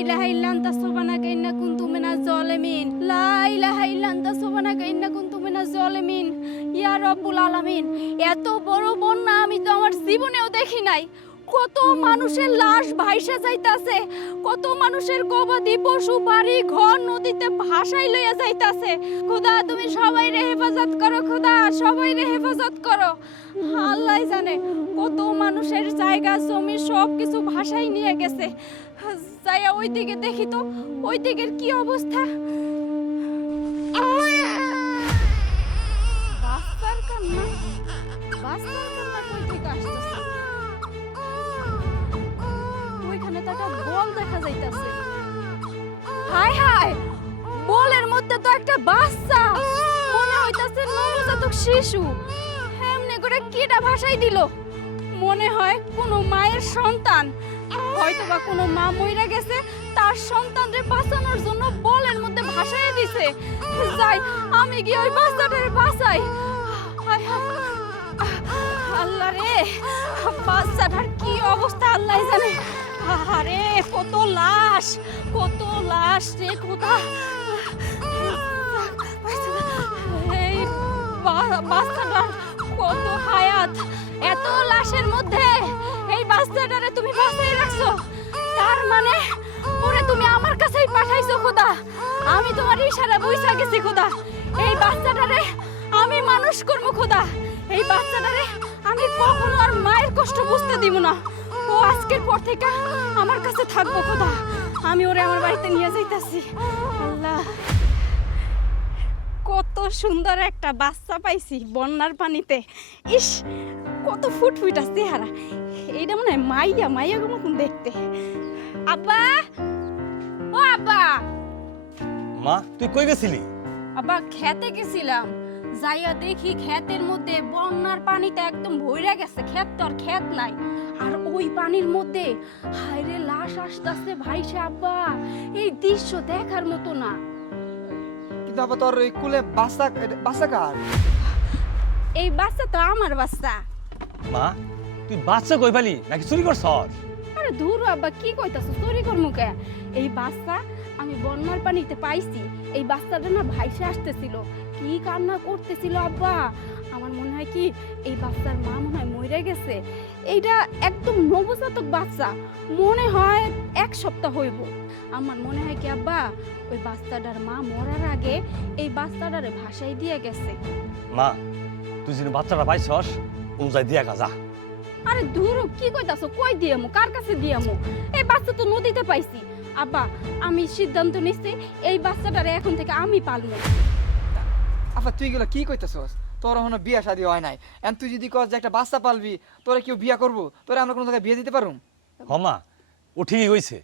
ইলাহা ইল্লা আনতা সুবহানাকা ইন্নী কুনতু মিনাজ জালিমিন, লা ইলাহা ইল্লা আনতা সুবহানাকা ইন্নী কুনতু মিনাজ জালিমিন। ইয়া রব্বুল আলামিন, এত বড় বন্যা আমি তো আমার জীবনেও দেখি নাই। কত মানুষের লাশ ভাইসা যাইতাছে, কত মানুষের গবাদি পশু বাড়ি ঘর নদীতে ভাসাই লইয়া যাইতাছে। খোদা তুমি সবাইরে হেফাজত করো, খোদা সবাইরে হেফাজত করো। আল্লাহ জানে কত মানুষের জায়গা জমি সব কিছু ভাসাই নিয়ে গেছে। যাইয়া ওইদিকে দেখি তো ওই দিকের কি অবস্থা। বাচ্চার কান্না, বাচ্চার কান্না কই থেকে আসতেছে? ওইখানে তো একটা বল দেখা যাইতাছে। হায় হায়, বলের মধ্যে তো একটা বাচ্চা, মনে হইতাছে নবজাতক শিশু। এমনি করে কিটা ভাসাই দিল? মনে হয় কোনো মায়ের সন্তান, হয়তোবা কোনো মা মইরা গেছে, তার সন্তানরে বাঁচানোর জন্য বলের মধ্যে ভাসাইয়া দিছে। যাই আমি গিয়ে ওই বাচ্চাটারে বাঁচাই। হায় হায়, আল্লাহ রে, বাচ্চাটার কি অবস্থা আল্লাহ জানে। আরে কত লাশ, কত লাশ রে, কোথা এই বাচ্চাটার কত হায়াত। এত লাশের মধ্যে এই বাচ্চাটারে তুমি বাঁচিয়ে রাখছো, তার মানে ওরে তুমি আমার কাছেই পাঠাইছো খোদা। আমি তোমার ইশারা বুঝা গেছি খোদা। এই বাচ্চাটারে আমি মানুষ করবো খোদা। এই বাচ্চাটারে আমি কখনো আর মায়ের কষ্ট বুঝতে দিব না। ও আজকের পর থেকে আমার কাছে থাকবো খোদা। আমি ওরে আমার বাড়িতে নিয়ে যাইতাছি। আল্লাহ, কত সুন্দর একটা বাচ্চা পাইছি বন্যার পানিতে। ইস, কত ফুটফুটা চেহারা। এইটা মনে হয় মাইয়া, মাইয়া মতন দেখতে। আব্বা, ও আব্বা। মা তুই কই গেছিলি? আব্বা খেতে গেছিলাম, যাইয়া দেখি ক্ষেতের মধ্যে বন্যার পানিতে একদম ভইরা গেছে। ক্ষেত তো আর ক্ষেত নাই, আর ওই পানির মধ্যে হায়রে লাশ আসতেছে ভাইসা। আব্বা, এই দৃশ্য দেখার মতো না। কিন্তু আবার তোর ওই কুলে বাচ্চা, বাচ্চা কার? এই বাচ্চা তো আমার বাচ্চা। মা তুই বাচ্চা কই পালি নাকি চুরি করছস? আরে দূর আব্বা, কি কইতাছ? চুরি করমু কে? এই বাচ্চা আমি বন্যার পানিতে পাইছি। এই বাচ্চাটা না ভাইসা আসতেছিল, কি কান্না করতেছিল আব্বা। আমার মনে হয় কি এই বাচ্চার মা মনে হয় মরে গেছে। এইটা একদম নবজাতক বাচ্চা, মনে হয় 1 সপ্তাহ হইব। আমার মনে হয় কি আব্বা, ওই বাচ্চাটার মা মরার আগে এই বাচ্চাটারে ভাসাই দিয়ে গেছে। মা তুই যদি বাচ্চাটা পাইছস অনুযায়ী দিয়া যা। আরে দূর, কি কইতাছ? কই দিয়ামু, কার কাছে দিয়ামু? এই বাচ্চা তো নদীতে পাইছি। আব্বা, আমি সিদ্ধান্ত নিচ্ছি এই বাচ্চাটারে এখন থেকে আমি পালবো। আচ্ছা তুই এগুলো কি কইতেছস? তোর এখনো বিয়া শাদী হয় নাই, এখন তুই যদি কস যে একটা বাচ্চা পালবি, তোরা কেউ বিয়া করবো? তোরা আমরা কোনো জায়গায় বিয়ে দিতে পারুম? মা ও ঠিকই কইছে।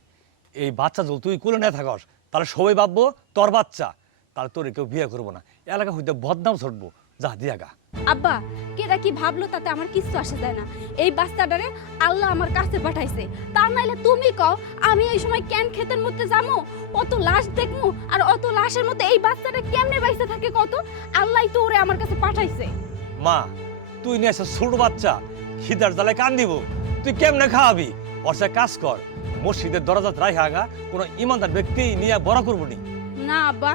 এই বাচ্চা যদি তুই কোলে নিয়ে থাকস তাহলে সবাই ভাববো তোর বাচ্চা, তাহলে তোর কেউ বিয়ে করবো না, এলাকা হইতে বদনাম ছড়বো। যা দিয়া গা। আব্বা, কেডা কি ভাবলো তাতে আমার কিছু আসে যায় না। এই বাচ্চাটারে আল্লাহ আমার কাছে পাঠাইছে। তার নাইলে তুমি কও আমি এই সময় কেন ক্ষেতের মধ্যে যাবো, অত লাশ দেখমু, আর অত লাশের মধ্যে এই বাচ্চাটা কেমনে বাইসে থাকে কত? আল্লাহই তো ওরে আমার কাছে পাঠাইছে। মা তুই নিয়ে আসা ছোট বাচ্চা খিদার জ্বালায় কান দিব, তুই কেমনে খাওয়াবি? অর্ষে কাজ কর, মসজিদের দরজাত রাখা আগা কোনো ইমানদার ব্যক্তি নিয়ে বড় করবো নি। না আব্বা,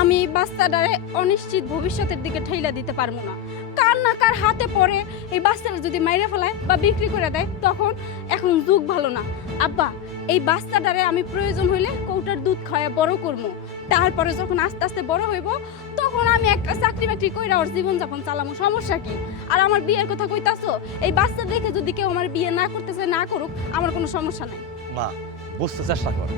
আমি এই বাচ্চাটারে অনিশ্চিত ভবিষ্যতের দিকে ঠেলা দিতে পারবো না। কার না কার হাতে পড়ে এই বাচ্চাটা যদি মাইরে ফেলায় বা বিক্রি করে দেয়, তখন এখন যুগ ভালো না। আব্বা, এই বাচ্চাটারে আমি প্রয়োজন হইলে কৌটার দুধ খাওয়া বড় করবো। তারপরে যখন আস্তে আস্তে বড় হইব, তখন আমি একটা চাকরি বাকরি কইরা ওর জীবনযাপন চালামো। সমস্যা কি? আর আমার বিয়ের কথা কইতাছো, এই বাচ্চা দেখে যদি কেউ আমার বিয়ে না করতেছে না করুক, আমার কোনো সমস্যা নাই। মা বুঝতে চেষ্টা কর,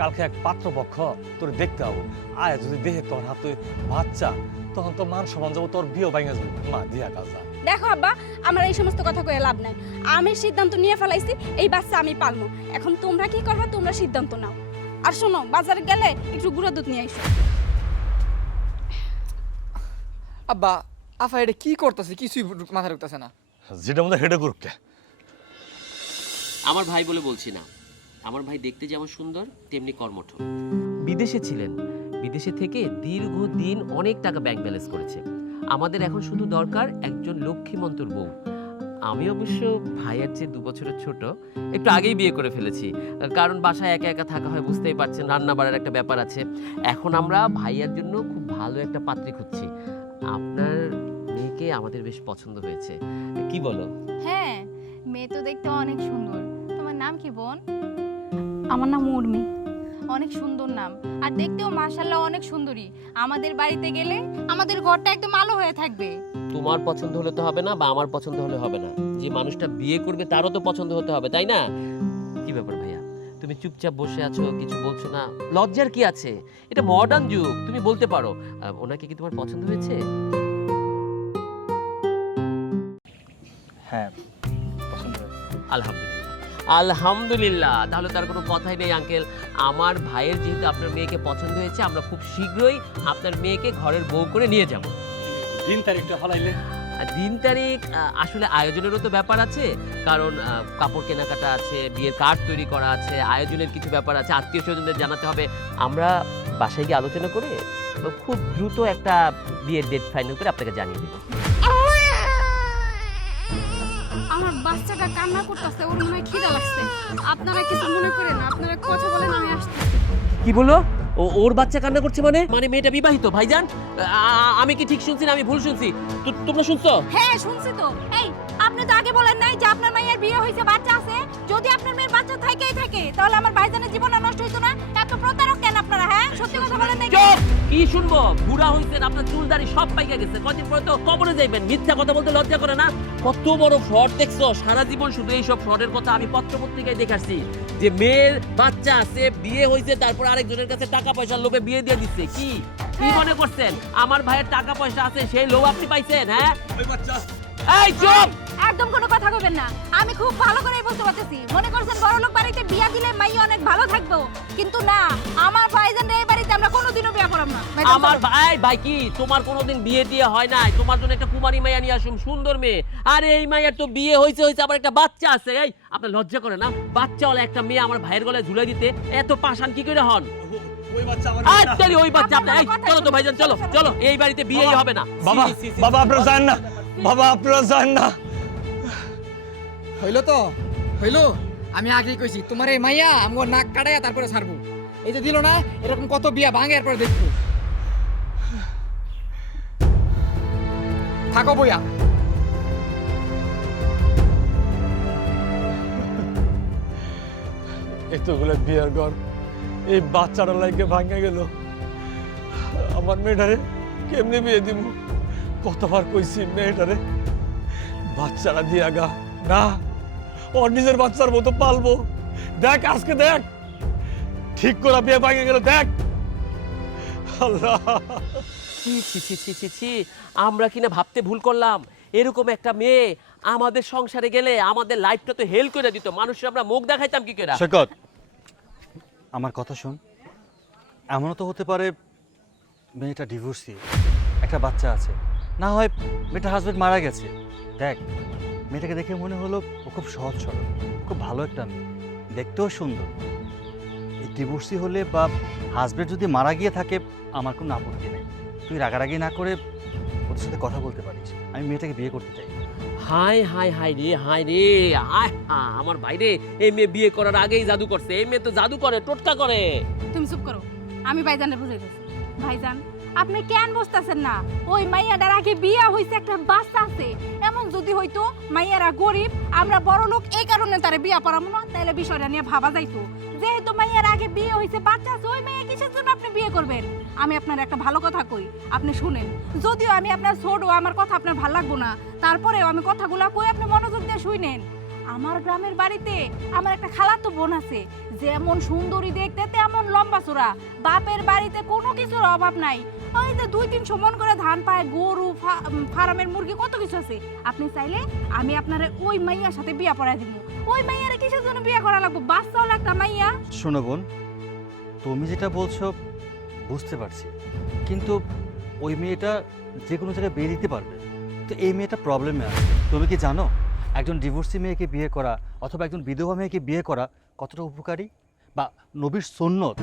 কালকে এক পাত্রপক্ষ তোর দেখতে হবো। আয় যদি দেখে তোর হাতে বাচ্চা, তখন তো মান সম্মান যাবো, তোর বিয়ে ভাঙে যাবো। মা দিয়া কাজা। দেখো আব্বা, আমার এই সমস্ত কথা কয়ে লাভ নাই। আমি সিদ্ধান্ত নিয়ে ফেলাইছি এই বাচ্চা আমি পালবো। এখন তোমরা কি করবা, তোমরা সিদ্ধান্ত নাও। আর শোনো, বাজারে গেলে একটু গুঁড়া দুধ নিয়ে আইসো। আব্বা, আফা এটা কি করতেছে? কিছুই মাথায় ঢুকতেছে না। যেটা মধ্যে হেডে করুক। আমার ভাই বলে বলছি না, আমার ভাই দেখতে যেমন সুন্দর তেমনি কর্মঠ। বিদেশে ছিলেন, বিদেশে থেকে দীর্ঘদিন অনেক টাকা ব্যাংক ব্যালেন্স করেছে। আমাদের এখন শুধু দরকার একজন লক্ষ্মীমন্তর বউ। আমি অবশ্য ভাইয়ের চেয়ে 2 বছরের ছোট, একটু আগেই বিয়ে করে ফেলেছি। কারণ বাসায় একা একা থাকা হয়, বুঝতেই পারছেন, রান্না বাড়ার একটা ব্যাপার আছে। এখন আমরা ভাইয়ার জন্য খুব ভালো একটা পাত্রী খুঁজছি। আপনার মেয়েকে আমাদের বেশ পছন্দ হয়েছে, কি বলো? হ্যাঁ, মেয়ে তো দেখতে অনেক সুন্দর। তোমার নাম কি বোন? আমার নাম উর্মি। অনেক সুন্দর নাম, আর দেখতেও মাশাআল্লাহ অনেক সুন্দরী। আমাদের বাড়িতে গেলে আমাদের ঘরটা একদম আলো হয়ে থাকবে। তোমার পছন্দ হলে তো হবে না, বা আমার পছন্দ হলে হবে না, যে মানুষটা বিয়ে করবে তারও তো পছন্দ হতে হবে, তাই না? কি ব্যাপার ভাইয়া, তুমি চুপচাপ বসে আছো, কিছু বলছো না? লজ্জার কি আছে? এটা মডার্ন যুগ, তুমি বলতে পারো। ওনাকে কি তোমার পছন্দ হয়েছে? হ্যাঁ, পছন্দ হয়েছে। আলহামদুলিল্লাহ, আলহামদুলিল্লাহ। তাহলে তার কোনো কথাই নেই আঙ্কেল। আমার ভাইয়ের যেহেতু আপনার মেয়েকে পছন্দ হয়েছে, আমরা খুব শীঘ্রই আপনার মেয়েকে ঘরের বউ করে নিয়ে যাব। দিন তারিখটা ফলাইলে? দিন তারিখ আসলে আয়োজনেরও তো ব্যাপার আছে, কারণ কাপড় কেনাকাটা আছে, বিয়ের কার্ড তৈরি করা আছে, আয়োজনের কিছু ব্যাপার আছে, আত্মীয় স্বজনদের জানাতে হবে। আমরা বাসায় গিয়ে আলোচনা করে খুব দ্রুত একটা বিয়ের ডেট ফাইনাল করে আপনাকে জানিয়ে দেবো। আমার বাচ্চাটা কান্না করতেছে, ওর মনে হয় খিদা লাগছে। আপনারা কিছু মনে করেন না, আপনারা কথা বলেন, আমি আসতেছি। কি বলো? ওর বাচ্চা কান্না করছে মানে? মানে মেয়েটা বিবাহিত ভাইজান? আমি কি ঠিক শুনছি না আমি ভুল শুনছি? তোমরা শুনছো? হ্যাঁ শুনছি তো। এই, আপনি তো আগে বলেন নাই যে আপনার মেয়ের বিয়ে হয়েছে, বাচ্চা আছে? যদি আপনার মেয়ের বাচ্চা থাকেই থাকে, তাহলে আমার ভাইজানের জীবন নষ্ট হইতো না? এত প্রতারক কেন আপনারা? হ্যাঁ, সত্যি কথা বলেন নাই? চুপ! কি শুনবো? বুড়া হইছেন, আপনার চুল দাড়ি সব পাইকা গেছে, কদিন পরে তো কবরে যাইবেন। মিথ্যা কথা বলতে লজ্জা করে না? কত বড় ফ্রড দেখছো? সারা জীবন শুধু এইসব ফ্রডের কথা আমি পত্রপত্রিকায় দেখাচ্ছি, যে মেয়ের বাচ্চা আছে, বিয়ে হয়েছে, তারপর আরেকজনের কাছে টাকা পয়সার লোভে বিয়ে দিয়ে দিচ্ছে। কি কি মনে করছেন আমার ভাইয়ের টাকা পয়সা আছে সেই লোভ আপনি পাইছেন? হ্যাঁ, ওই বাচ্চা এই চুপ! একদম কোনো কথা কইবেন না। আমি খুব ভালো করেই বুঝতে পারতেছি, মনে করছেন বড়লোক বাড়িতে বিয়া দিলে মাই অনেক ভালো থাকবো, কিন্তু না, আমার ভাইজানের এই বাড়িতে আমরা কোনোদিনও বিয়া করাম না। ভাইজান, আমার ভাই কি তোমার কোনোদিন বিয়ে দিয়ে হয় নাই? তোমার জন্য একটা কুমারী মাইয়া নিয়ে আসুম, সুন্দর মেয়ে। আরে এই মাইয়ার তো বিয়ে হয়েছে, আবার একটা বাচ্চা আছে। এই আপনার লজ্জা করে না? বাচ্চাওয়ালা একটা মেয়ে আমার ভাইয়ের গলায় ঝুলাই দিতে এত পাষাণ কি করে হন? ওই বাচ্চা আমার আরে ওই বাচ্চা আপনার। এই চলো তো ভাইজান, চলো চলো, এই বাড়িতে বিয়েই হবে না। বাবা, বাবা আপনারা যান না, বাবা আপনারা যান না। হইলো তো হইলো, আমি আগেই কইছি তোমার এই মাইয়া আমগো নাক কাটাইয়া তারপরে ছাড়বো। এই যে দিল না, এরকম কত বিয়া ভাঙে এরপরে দেখবো। থাকো বইয়া। এতগুলো বিয়ার ঘর এই বাচ্চাটা লাইকে ভাঙে গেল। আমার মেয়েটারে কেমনে বিয়ে দিব? কতবার কইছি মেয়েটারে বাচ্চাটা দিয়া গা না, ওর নিজের বাচ্চার মতো পালবো। দেখ আজকে দেখ, ঠিক করে বিয়ে ভাঙে গেল। দেখ আল্লাহ, ছি ছি ছি ছি ছি ছি, আমরা কিনা ভাবতে ভুল করলাম? এরকম একটা মেয়ে আমাদের সংসারে গেলে আমাদের লাইফটা তো হেল করে দিত। মানুষের আমরা মুখ দেখাইতাম কি করে? সৈকত, আমার কথা শোন। এমনও তো হতে পারে মেয়েটা ডিভোর্সি, একটা বাচ্চা আছে, না হয় মেয়েটার হাজবেন্ড মারা গেছে। দেখ, মেয়েটাকে দেখে মনে হলো ও খুব সহজ সরল, খুব ভালো একটা মেয়ে, দেখতেও সুন্দর। এই ডিভোর্সি হলে বা হাজবেন্ড যদি মারা গিয়ে থাকে, আমার কোনো আপত্তি নেই। তুই রাগারাগি না করে ওদের সাথে কথা বলতে পারিস। আমি মেয়েটাকে বিয়ে করতে চাই। হাই হাই হাই রে, হাই রে, হাই আমার ভাইরে, এই মেয়ে বিয়ে করার আগেই জাদু করছে। এই মেয়ে তো জাদু করে, টোটকা করে। তুমি চুপ করো, আমি ভাইজানের বুঝাইতেছি। ভাইজান, আপনি কেন বুঝতেছেন না? ওই মাইয়াটার আগে বিয়ে হইছে, একটা বাচ্চা আছে। এমন যদি হইতো মাইয়ারা গরিব, আমরা বড় লোক, এই কারণে তারে বিয়া পড়াবো না, তাহলে বিষয়টা নিয়ে ভাবা যাইতো। যেহেতু মাইয়ার আগে বিয়ে হইছে, বাচ্চা আছে, ওই মাইয়া কিসের জন্য আপনি বিয়ে করবেন? আমি আপনার একটা ভালো কথা কই, আপনি শুনেন। যদিও আমি আপনার ছোট, আমার কথা আপনার ভালো লাগবো না, তারপরেও আমি কথাগুলো কই, আপনি মনোযোগ দিয়ে শুনেন। আমার গ্রামের বাড়িতে আমার একটা খালাতো বোন আছে, যেমন সুন্দরী দেখতে তেমন লম্বা চূড়া। বাপের বাড়িতে কোনো কিছুর অভাব নাই। ওই যে 2-300 মন করে ধান পায়, গরু, ফার্মের মুরগি, কত কিছু আছে। আপনি চাইলে আমি আপনার ওই মাইয়ার সাথে বিয়া পড়াই দিব। ওই মাইয়ারে কিসের জন্য বিয়া করা লাগবে? বাচ্চাও একটা মাইয়া। শোনো বোন, তুমি যেটা বলছো বুঝতে পারছি, কিন্তু ওই মেয়েটা যে কোনো জায়গায় বিয়ে দিতে পারবে। তো এই মেয়েটা প্রবলেমে আছে। তুমি কি জানো একজন ডিভোর্সি মেয়েকে বিয়ে করা অথবা একজন বিধবা মেয়েকে বিয়ে করা কতটা উপকারী বা নবীর সুন্নত?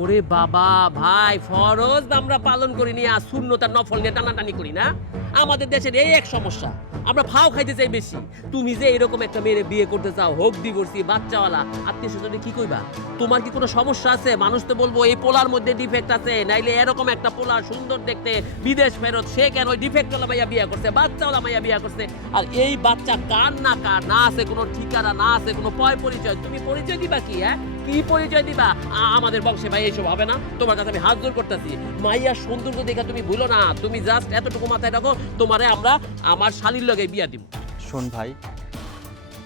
ওরে বাবা ভাই, ফরজ আমরা পালন করি নি, আর শূন্যতার নফল নিয়ে টানাটানি করি না। আমাদের দেশের এই এক সমস্যা, আমরা ফাও খাইতে চাই বেশি। তুমি যে এরকম একটা মেয়েরে বিয়ে করতে চাও, হোক ডিভোর্সি, বাচ্চাওয়ালা, আত্মীয় স্বজনে কি কইবা? তোমার কি কোনো সমস্যা আছে? মানুষ তো বলবো এই পোলার মধ্যে ডিফেক্ট আছে, নাইলে এরকম একটা পোলা সুন্দর দেখতে, বিদেশ ফেরত, সে কেন ওই ডিফেক্টওয়ালা মাইয়া বিয়ে করছে, বাচ্চাওয়ালা মাইয়া বিয়ে করছে? আর এই বাচ্চা কার না কার, না আছে কোনো ঠিকানা, না আছে কোনো পয় পরিচয়, তুমি পরিচয় দিবা কি? হ্যাঁ, কি পরিচয় দিবা? আমাদের বংশে ভাই এইসব হবে না। তোমার কাছে আমি হাত জোর করতেছি, মাইয়ার সৌন্দর্য দেখে তুমি ভুলো না, তুমি জাস্ট এতটুকু মাথায় রাখো, তোমারে আমরা আমার শালীর লগে বিয়া দিব। শোন ভাই,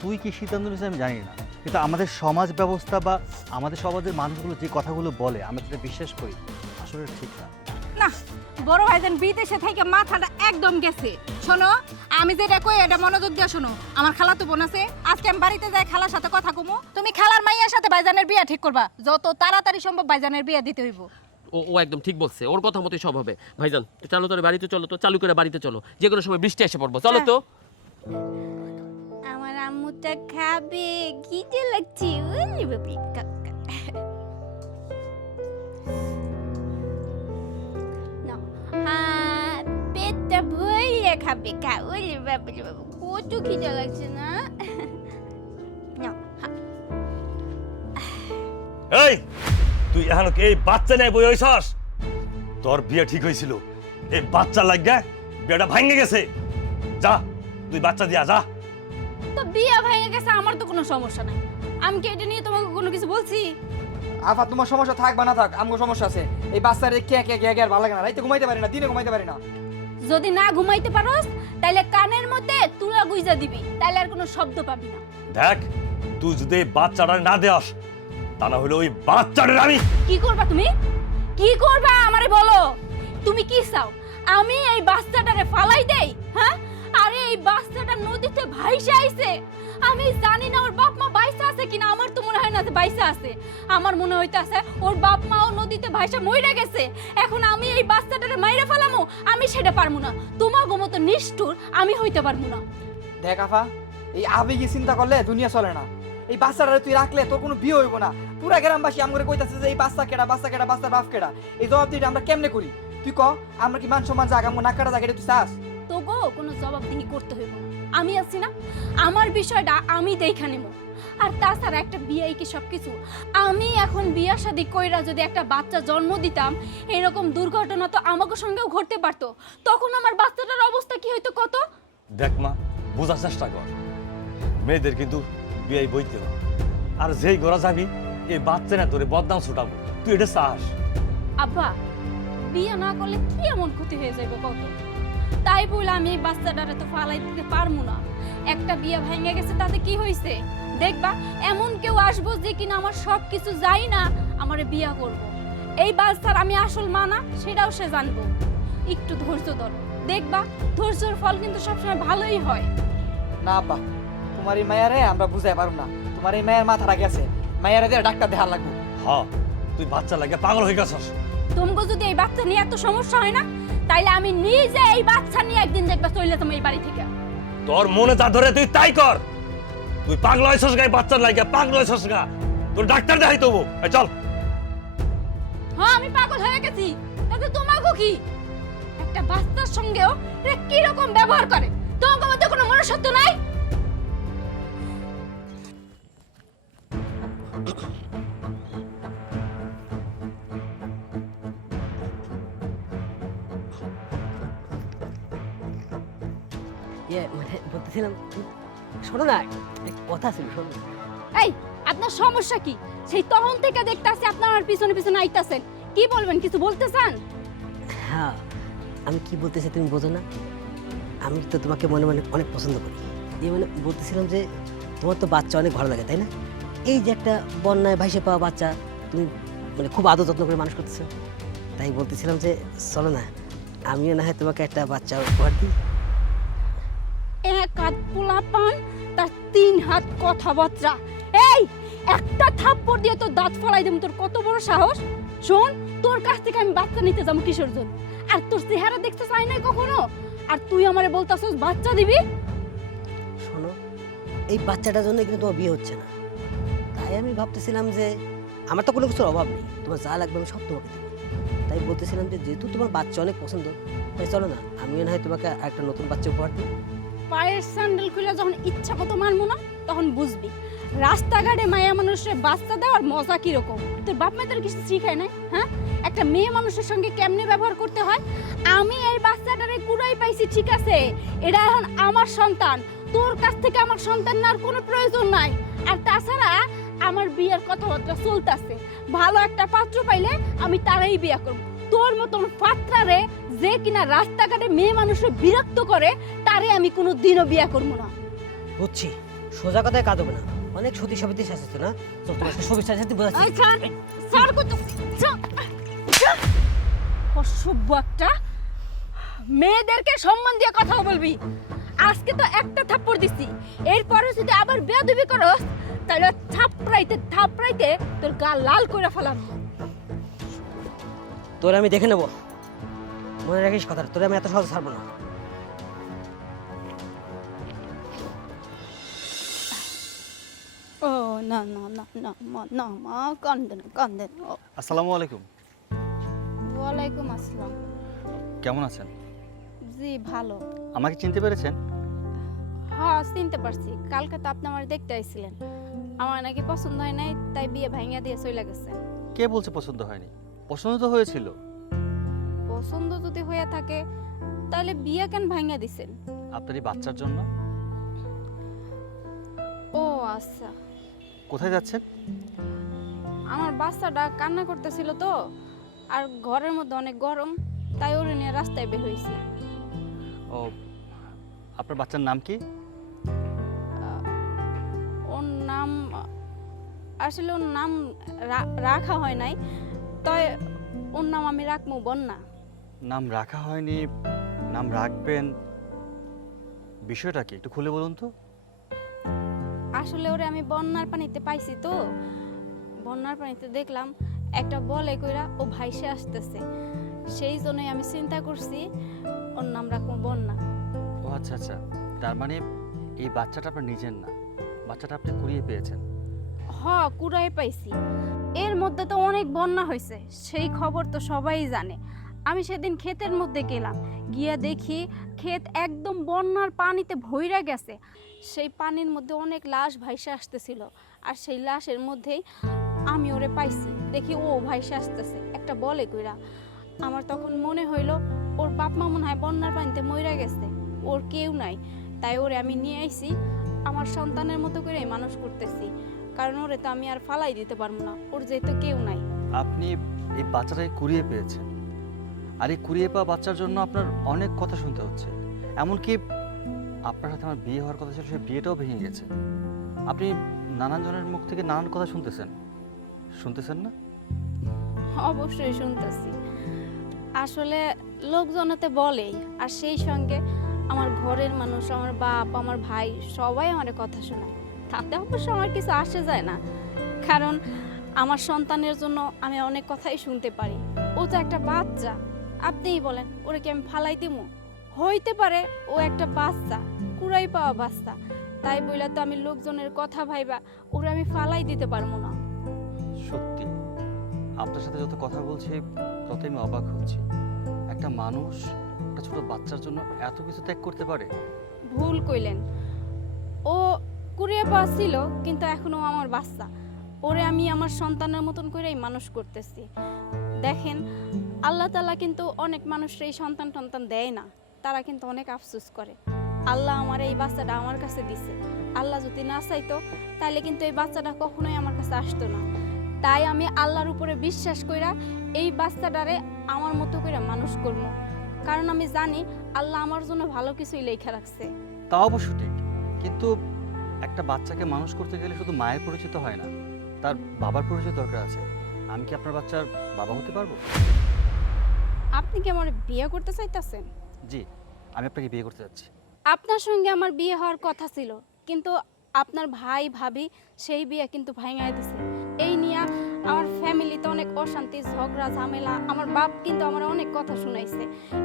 তুই কি সিদ্ধান্ত নিয়েছিস আমি জানি না, কিন্তু আমাদের সমাজ ব্যবস্থা বা আমাদের সমাজের মানুষগুলো যে কথাগুলো বলে আমরা যেটা বিশ্বাস করি আসলে ঠিক না। না, বড় ভাইজান বিদেশে থেকে মাথাটা একদম গেছে। শোনো, আমি যেটা কই এটা মনোযোগ দিয়ে শোনো। আমার খালাতো বোন আছে, আজকে আমি বাড়িতে যাই খালার সাথে কথা কমু। তুমি খালার মাইয়ার সাথে ভাইজানের বিয়া ঠিক করবা, যত তাড়াতাড়ি সম্ভব ভাইজানের বিয়া দিতে হইব। ও একদম ঠিক বলছে, ওর কথা মতোই সব হবে। ভাইজান চলো, তোর বাড়িতে চলো, তো চালু করে বাড়িতে চলো, যে কোনো সময় বৃষ্টি এসে পড়বো, চলো তো। আমার আম্মুটা খাবে, খিদে লাগছে। ওরে বাপরে, কাকা। নাও, হ্যাঁ, পেটটা ভরে খাবে, খা। ওরে বাপরে বাবা, কত খিদে লাগছে না? নাও, হ্যাঁ। এই তুই এখন এই বাচ্চা নেই বই হইছস? তোর বিয়ে ঠিক হয়েছিল, এই বাচ্চা লাগা বিয়েটা ভাঙে গেছে। যা তুই বাচ্চা দিয়া যা। তো বিয়া ভেঙে গেছে, আমার তো কোনো সমস্যা নাই। আমি কি এটা নিয়ে তোমাকে কোনো কিছু বলছি? আফা তোমার সমস্যা থাক বা না থাক, আমার সমস্যা আছে। এই বাচ্চারে কে কে কে কে আর ভালো লাগে না, রাইতে ঘুমাইতে পারি না, দিনে ঘুমাইতে পারি না। যদি না ঘুমাইতে পারোস তাইলে কানের মধ্যে তুলা গুইজা দিবি, তাইলে আর কোনো শব্দ পাবি না। দেখ, তুই যদি এই বাচ্চাটা না দেস, তা না হলে ওই বাচ্চাটার আমি কি করবা তুমি? কি করবা আমারে বলো? তুমি কি চাও আমি এই বাচ্চাটারে ফালাই দেই? হ্যাঁ, আরে এই বাচ্চাটা নদীতে ভাইসা আইছে। আমি জানি না ওর বাপ মা বাইসা আছে কিনা, আমার তো মনে হয় না যে বাইসা আছে। আমার মনে হইতাছে ওর বাপ মাও নদীতে ভাইসা মইরা গেছে। এখন আমি এই বাচ্চাটারে মাইরা ফেলামু, আমি সেটা পারমু না। তোমাগো মতো নিষ্ঠুর আমি হইতে পারমু না। দেখ আফা, এই আবেগে চিন্তা করলে দুনিয়া চলে না। এই বাচ্চাটারে তুই রাখলে তোর কোনো বিয়ে হইব না। পুরা গ্রামবাসী আমরে কইতাছে যে এই বাচ্চা কেডা, বাচ্চা কেডা, বাচ্চার বাপ কেডা। এই জবাব দিতে আমরা কেমনে করি? তুই ক, আমরা কি মান সম্মান জায়গা না কাটা জায়গা তুই চাস? তোগো কোনো জবাবদিহি করতে হইব না। আমি আছি না, আমার বিষয়টা আমি দেখা নেব। আর তাছাড়া একটা বিয়াই কি সবকিছু? আমি এখন বিয়া শাদী কইরা যদি একটা বাচ্চা জন্ম দিতাম, এরকম দুর্ঘটনা তো আমাকে সঙ্গেও ঘটতে পারতো। তখন আমার বাচ্চাটার অবস্থা কি হইতো কত? দেখ মা, বোঝার চেষ্টা কর। মেয়েদের কিন্তু বিয়ে বইতে হয়। আর যেই ঘরে যাবি এই বাচ্চা না তোরে বদনাম ছুটাবো, তুই এটা চাস? আব্বা, বিয়া না করলে কি এমন ক্ষতি হয়ে যাবে কত? তাই বলে আমি এই বাচ্চাটারে তো ফালাই দিতে পারবো না। একটা বিয়া ভেঙে গেছে, তাতে কি হয়েছে? দেখবা এমন কেউ আসবো যে কিনা আমার সব কিছু যাই না আমারে বিয়া করব। এই বাচ্চার আমি আসল মা না সেটাও সে জানবো। একটু ধৈর্য ধরো, দেখবা ধৈর্যের ফল কিন্তু সবসময় ভালোই হয়। না আব্বা, তোমার এই মায়ারে আমরা বুঝাই পারব না। তোমার এই মায়ের মাথাটা গেছে, মায়ের দিয়ে ডাক্তার দেখা লাগবে। হ্যাঁ, তুই বাচ্চা লাগে পাগল হয়ে গেছস। তোমাকে যদি এই বাচ্চা নিয়ে এত সমস্যা হয় না, তাইলে আমি নিজে এই বাচ্চা নিয়ে একদিন দেখবা চলে যাবো এই বাড়ি থেকে। তোর মনে যা ধরে তুই তাই কর। তুই পাগল হয়েছস গায়ে বাচ্চার লাগে, পাগল হয়েছস গা। তোর ডাক্তার দেখাই তবু। চল। হ্যাঁ, আমি পাগল হয়ে গেছি, তাতে তোমাকে কি? একটা বাচ্চার সঙ্গেও এরা কি রকম ব্যবহার করে? তোমার মধ্যে কোনো মনুষ্যত্ব নাই? মানে বলতেছিলাম, শোনো না, কথা ছিল, শোনো। এই, আপনার সমস্যা কি? সেই তখন থেকে দেখতাছি আপনার আমার পিছনে পিছনে আইতাছেন। কি বলবেন, কিছু বলতে চান? হ্যাঁ, আমি কি বলতেছি তুমি বোঝো না? আমি তো তোমাকে মনে মনে অনেক পছন্দ করি। এই মানে বলতেছিলাম যে তোমার তো বাচ্চা অনেক ভালো লাগে, তাই না? এই যে একটা বন্যায় ভাসে পাওয়া বাচ্চা তুমি মানে খুব আদর যত্ন করে মানুষ করতেছো। তাই বলতেছিলাম যে চলো না, আমিও না হয় তোমাকে একটা বাচ্চা উপহার দিই। এক হাত পোলাপান, তার 3 হাত কথাবার্তা। এই, একটা থাপ্পড় দিয়ে তোর দাঁত ফলাই দেব। তোর কত বড় সাহস! শোন, তোর কাছ থেকে আমি বাচ্চা নিতে যাবো কিশোর জন্য? আর তোর চেহারা দেখতে চাই নাই কখনো, আর তুই আমারে বলতাছস বাচ্চা দিবি? শোনো, এই বাচ্চাটার জন্য কিন্তু তোমার বিয়ে হচ্ছে না। তাই আমি ভাবতেছিলাম যে আমার তো কোনো কিছুর অভাব নেই, তোমার যা লাগবে আমি সব তোমাকে দেবো। তাই বলতেছিলাম যে যেহেতু তোমার বাচ্চা অনেক পছন্দ, তাই চলো না আমিও না হয় তোমাকে একটা নতুন বাচ্চা উপহার দিই। পায়ের স্যান্ডেল খুলে যখন ইচ্ছা মতো মারবো না তখন বুঝবি রাস্তাঘাটে মায়া মানুষের বাচ্চা দেওয়ার মজা কিরকম। তোর বাপ মা তোর কিছু শিখায় না? হ্যাঁ, একটা মেয়ে মানুষের সঙ্গে কেমনে ব্যবহার করতে হয়। আমি এই বাচ্চাটারে কুড়াই পাইছি, ঠিক আছে, এটা এখন আমার সন্তান। তোর কাছ থেকে আমার সন্তান নেওয়ার কোনো প্রয়োজন নাই। আর তাছাড়া আমার বিয়ের কথাবার্তা চলতেছে, ভালো একটা পাত্র পাইলে আমি তারাই বিয়ে করব। তোর মতন ফাত্রারে যে কিনা রাস্তাঘাটে মেয়ে মানুষের বিরক্ত করে তারে আমি কোনো দিনও বিয়ে করবো না। বুঝছি, সোজা কথায় কাজ হবে না, অনেক সতী সাবিত্রী শাস্তি না। তো তোমার সবই শাস্তি বোঝাচ্ছি। এই ছাড়, ছাড় কত, ছাড়। অসভ্য একটা, মেয়েদেরকে সম্মান দিয়ে কথা বলবি। আজকে তো একটা থাপ্পড় দিছি, এরপরে যদি আবার বেয়াদবি করস তাহলে থাপড়াইতে থাপড়াইতে তোর গা লাল করে ফেলাম। তোরে আমি দেখে নেবো, মনে রাখিস কথা, তোরে আমি এত সহজ ছাড়বো না। ও না না না না মা, না মা, কান্দেন কান্দেন। আসসালামু আলাইকুম। ওয়ালাইকুম আসসালাম। কেমন আছেন? জি ভালো। আমাকে চিনতে পেরেছেন? হ্যাঁ চিনতে পারছি, কালকে তো আপনি আমার দেখতে আইছিলেন। আমার নাকি পছন্দ হয় নাই, তাই বিয়ে ভাঙিয়া দিয়ে চলে গেছে। কে বলছে পছন্দ হয়নি? পছন্দ তো হয়েছিল। পছন্দ যদি হয়ে থাকে তাহলে বিয়ে কেন ভাঙিয়া দিছেন? আপনার এই বাচ্চার জন্য। ও আচ্ছা, কোথায় যাচ্ছেন? আমার বাচ্চাটা কান্না করতেছিল তো, আর ঘরের মধ্যে অনেক গরম, তাই ওরে নিয়ে রাস্তায় বের হয়েছি। ও, আপনার বাচ্চার নাম কি? ওর নাম, আসলে ওর নাম রাখা হয় নাই, তাই ওর নাম আমি রাখবো বন্যা। নাম রাখা হয়নি, নাম রাখবেন, বিষয়টা কি একটু খুলে বলুন তো। আসলে ওরে আমি বন্যার পানিতে পাইছি তো, বন্যার পানিতে দেখলাম একটা বলে কইরা ও ভাইসে আসতেছে, সেই জন্যই আমি চিন্তা করছি ওর নাম রাখবো বন্যা। ও আচ্ছা আচ্ছা, তার মানে এই বাচ্চাটা আপনার নিজের না, বাচ্চাটা আপনি কুড়িয়ে পেয়েছেন। হ, কুড়াই পাইছি। এর মধ্যে তো অনেক বন্যা হয়েছে, সেই খবর তো সবাই জানে। আমি সেদিন ক্ষেতের মধ্যে গেলাম, গিয়ে দেখি ক্ষেত একদম বন্যার পানিতে ভইরা গেছে। সেই পানির মধ্যে অনেক লাশ ভাইসে আসতেছিল, আর সেই লাশের মধ্যেই আমি ওরে পাইছি। দেখি ও ভাইসে আসতেছে একটা বলে কইরা। আমার তখন মনে হইল ওর বাপ মা মনে হয় বন্যার পানিতে মইরা গেছে, ওর কেউ নাই, তাই ওরে আমি নিয়ে আইছি, আমার সন্তানের মতো করেই মানুষ করতেছি। কারণ ওরে তো আমি আর ফালাই দিতে পারবো না, ওর যেহেতু কেউ নাই। আপনি এই বাচ্চাটাকে কুড়িয়ে পেয়েছেন, আর এই কুড়িয়ে পাওয়া বাচ্চার জন্য আপনার অনেক কথা শুনতে হচ্ছে। এমনকি আপনার সাথে আমার বিয়ে হওয়ার কথা ছিল, সেই বিয়েটাও ভেঙে গেছে। আপনি নানান জনের মুখ থেকে নানান কথা শুনতেছেন না? অবশ্যই শুনতেছি। আসলে লোকজনতে বলেই, আর সেই সঙ্গে আমার ঘরের মানুষ, আমার বাপ, আমার ভাই সবাই আমার কথা শোনায়। তাতে অবশ্য আমার কিছু আসে যায় না, কারণ আমার সন্তানের জন্য আমি অনেক কথাই শুনতে পারি। ও তো একটা বাচ্চা, আপনিই বলেন ওরে কি আমি ফালাই দিমু? হইতে পারে ও একটা বাচ্চা, কুড়াই পাওয়া বাচ্চা, তাই বইলা তো আমি লোকজনের কথা ভাইবা ওরে আমি ফালাই দিতে পারবো না। সত্যি, আপনার সাথে যত কথা বলছি ততই আমি অবাক হচ্ছি। একটা মানুষ একটা ছোট বাচ্চার জন্য এত কিছু ত্যাগ করতে পারে? ভুল কইলেন, ও কুড়িয়ে পাওয়া ছিল, কিন্তু এখনো আমার বাচ্চা। ওরে আমি আমার সন্তানের মতন করেই মানুষ করতেছি। দেখেন, আল্লাহ তাআলা কিন্তু অনেক মানুষের এই সন্তান দেয় না, তারা কিন্তু অনেক আফসোস করে। আল্লাহ আমার এই বাচ্চাটা আমার কাছে দিছে, আল্লাহ যদি না চাইতো তাহলে কিন্তু এই বাচ্চাটা কখনোই আমার কাছে আসতো না। তাই আমি আল্লাহর উপরে বিশ্বাস কইরা এই বাচ্চাটারে আমার মতো করে মানুষ করবো, কারণ আমি জানি আল্লাহ আমার জন্য ভালো কিছুই লেখা রাখছে। তা অবশ্য ঠিক, কিন্তু একটা বাচ্চাকে মানুষ করতে গেলে শুধু মায়ের পরিচিত হয় না, তার বাবার পরিচয় দরকার আছে। আমি কি আপনার বাচ্চার বাবা হতে পারবো? আপনি কি আমার বিয়ে করতে চাইতেছেন? জি, আমি আপনাকে বিয়ে করতে যাচ্ছি। আপনার সঙ্গে আমার বিয়ে হওয়ার কথা ছিল, কিন্তু আপনার ভাই ভাবি সেই বিয়ে কিন্তু ভাঙায় দিছে। এই নিয়ে আমার ফ্যামিলিতে অনেক অশান্তি, ঝগড়া, ঝামেলা। আমার বাপ কিন্তু আমার অনেক কথা শুনাইছে।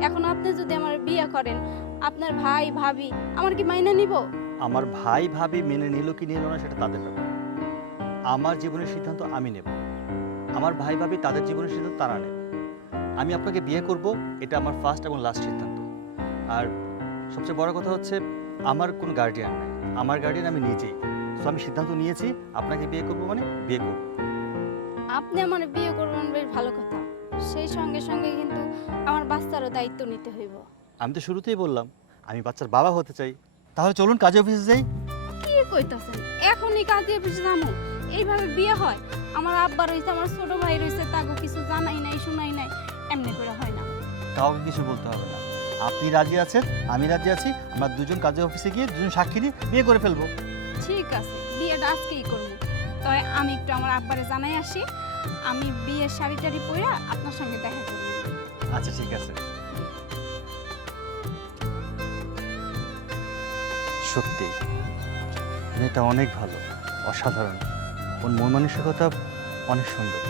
এখন আপনি যদি আমার বিয়ে করেন, আপনার ভাই ভাবি আমার কি মাইনে নিব? আমার ভাই ভাবি মেনে নিল কি নিল না সেটা তাদের ব্যাপার, আমার জীবনের সিদ্ধান্ত আমি নেব। আমার ভাই ভাবি তাদের জীবনের সিদ্ধান্ত তারা নেয়। আমি আপনাকে বিয়ে করব, এটা আমার ফার্স্ট এবং লাস্ট সিদ্ধান্ত। আর সবচেয়ে বড় কথা হচ্ছে আমার কোনো গার্ডিয়ান নাই, আমার গার্ডিয়ান আমি নিজেই। সো আমি সিদ্ধান্ত নিয়েছি আপনাকে বিয়ে করব, মানে বিয়ে করব। আপনি আমার বিয়ে করবেন বেশ ভালো কথা, সেই সঙ্গে সঙ্গে কিন্তু আমার বাচ্চারও দায়িত্ব নিতে হইব। আমি তো শুরুতেই বললাম আমি বাচ্চার বাবা হতে চাই। তাহলে চলুন কাজে অফিসে যাই। কি কইতাছেন, এখনই কাজে অফিসে যাবো? এইভাবে বিয়ে হয়? আমার আব্বা রয়েছে, আমার ছোট ভাই রয়েছে, তাকে কিছু জানাই নাই শুনাই নাই, এমনি করে হয় না। কাউকে কিছু বলতে হবে না। আপনি রাজি আছেন, আমি রাজি আছি, আমরা দুজন কাজে অফিসে গিয়ে দুজন সাক্ষী দিয়ে বিয়ে করে ফেলবো। ঠিক আছে, বিয়েটা আজকেই করবো। তবে আমি একটু আমার আব্বারে জানাই আসি, আমি বিয়ের শাড়ি টাড়ি পরে আপনার সঙ্গে দেখা করবো। আচ্ছা ঠিক আছে। সত্যি মেয়েটা অনেক ভালো, অসাধারণ, ওর মন মানসিকতা অনেক সুন্দর।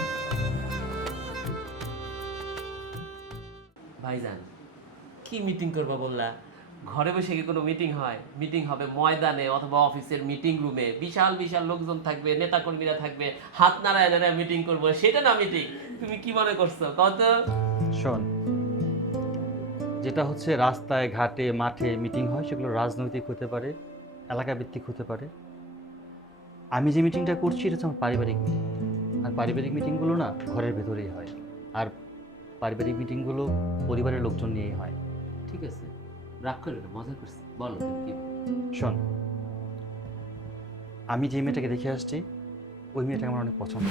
ভাইজান কি মিটিং করবা বললা? ঘরে বসে কি কোনো মিটিং হয়? মিটিং হবে ময়দানে অথবা অফিসের মিটিং রুমে, বিশাল বিশাল লোকজন থাকবে, নেতাকর্মীরা থাকবে, হাত নাড়ায় নাড়ায় মিটিং করবো, সেটা না মিটিং। তুমি কি মনে করছো কত? শোন, যেটা হচ্ছে রাস্তায় ঘাটে মাঠে মিটিং হয় সেগুলো রাজনৈতিক হতে পারে, এলাকা ভিত্তিক হতে পারে। আমি যে মিটিংটা করছি এটা হচ্ছে আমার পারিবারিক মিটিং। আর পারিবারিক মিটিংগুলো না ঘরের ভেতরেই হয়, আর পারিবারিক মিটিংগুলো পরিবারের লোকজন নিয়েই হয়। ঠিক আছে, রাগ করে না, মজা করছি, বলো কি? শোন, আমি যে মেয়েটাকে দেখে আসছি ওই মেয়েটাকে আমার অনেক পছন্দ।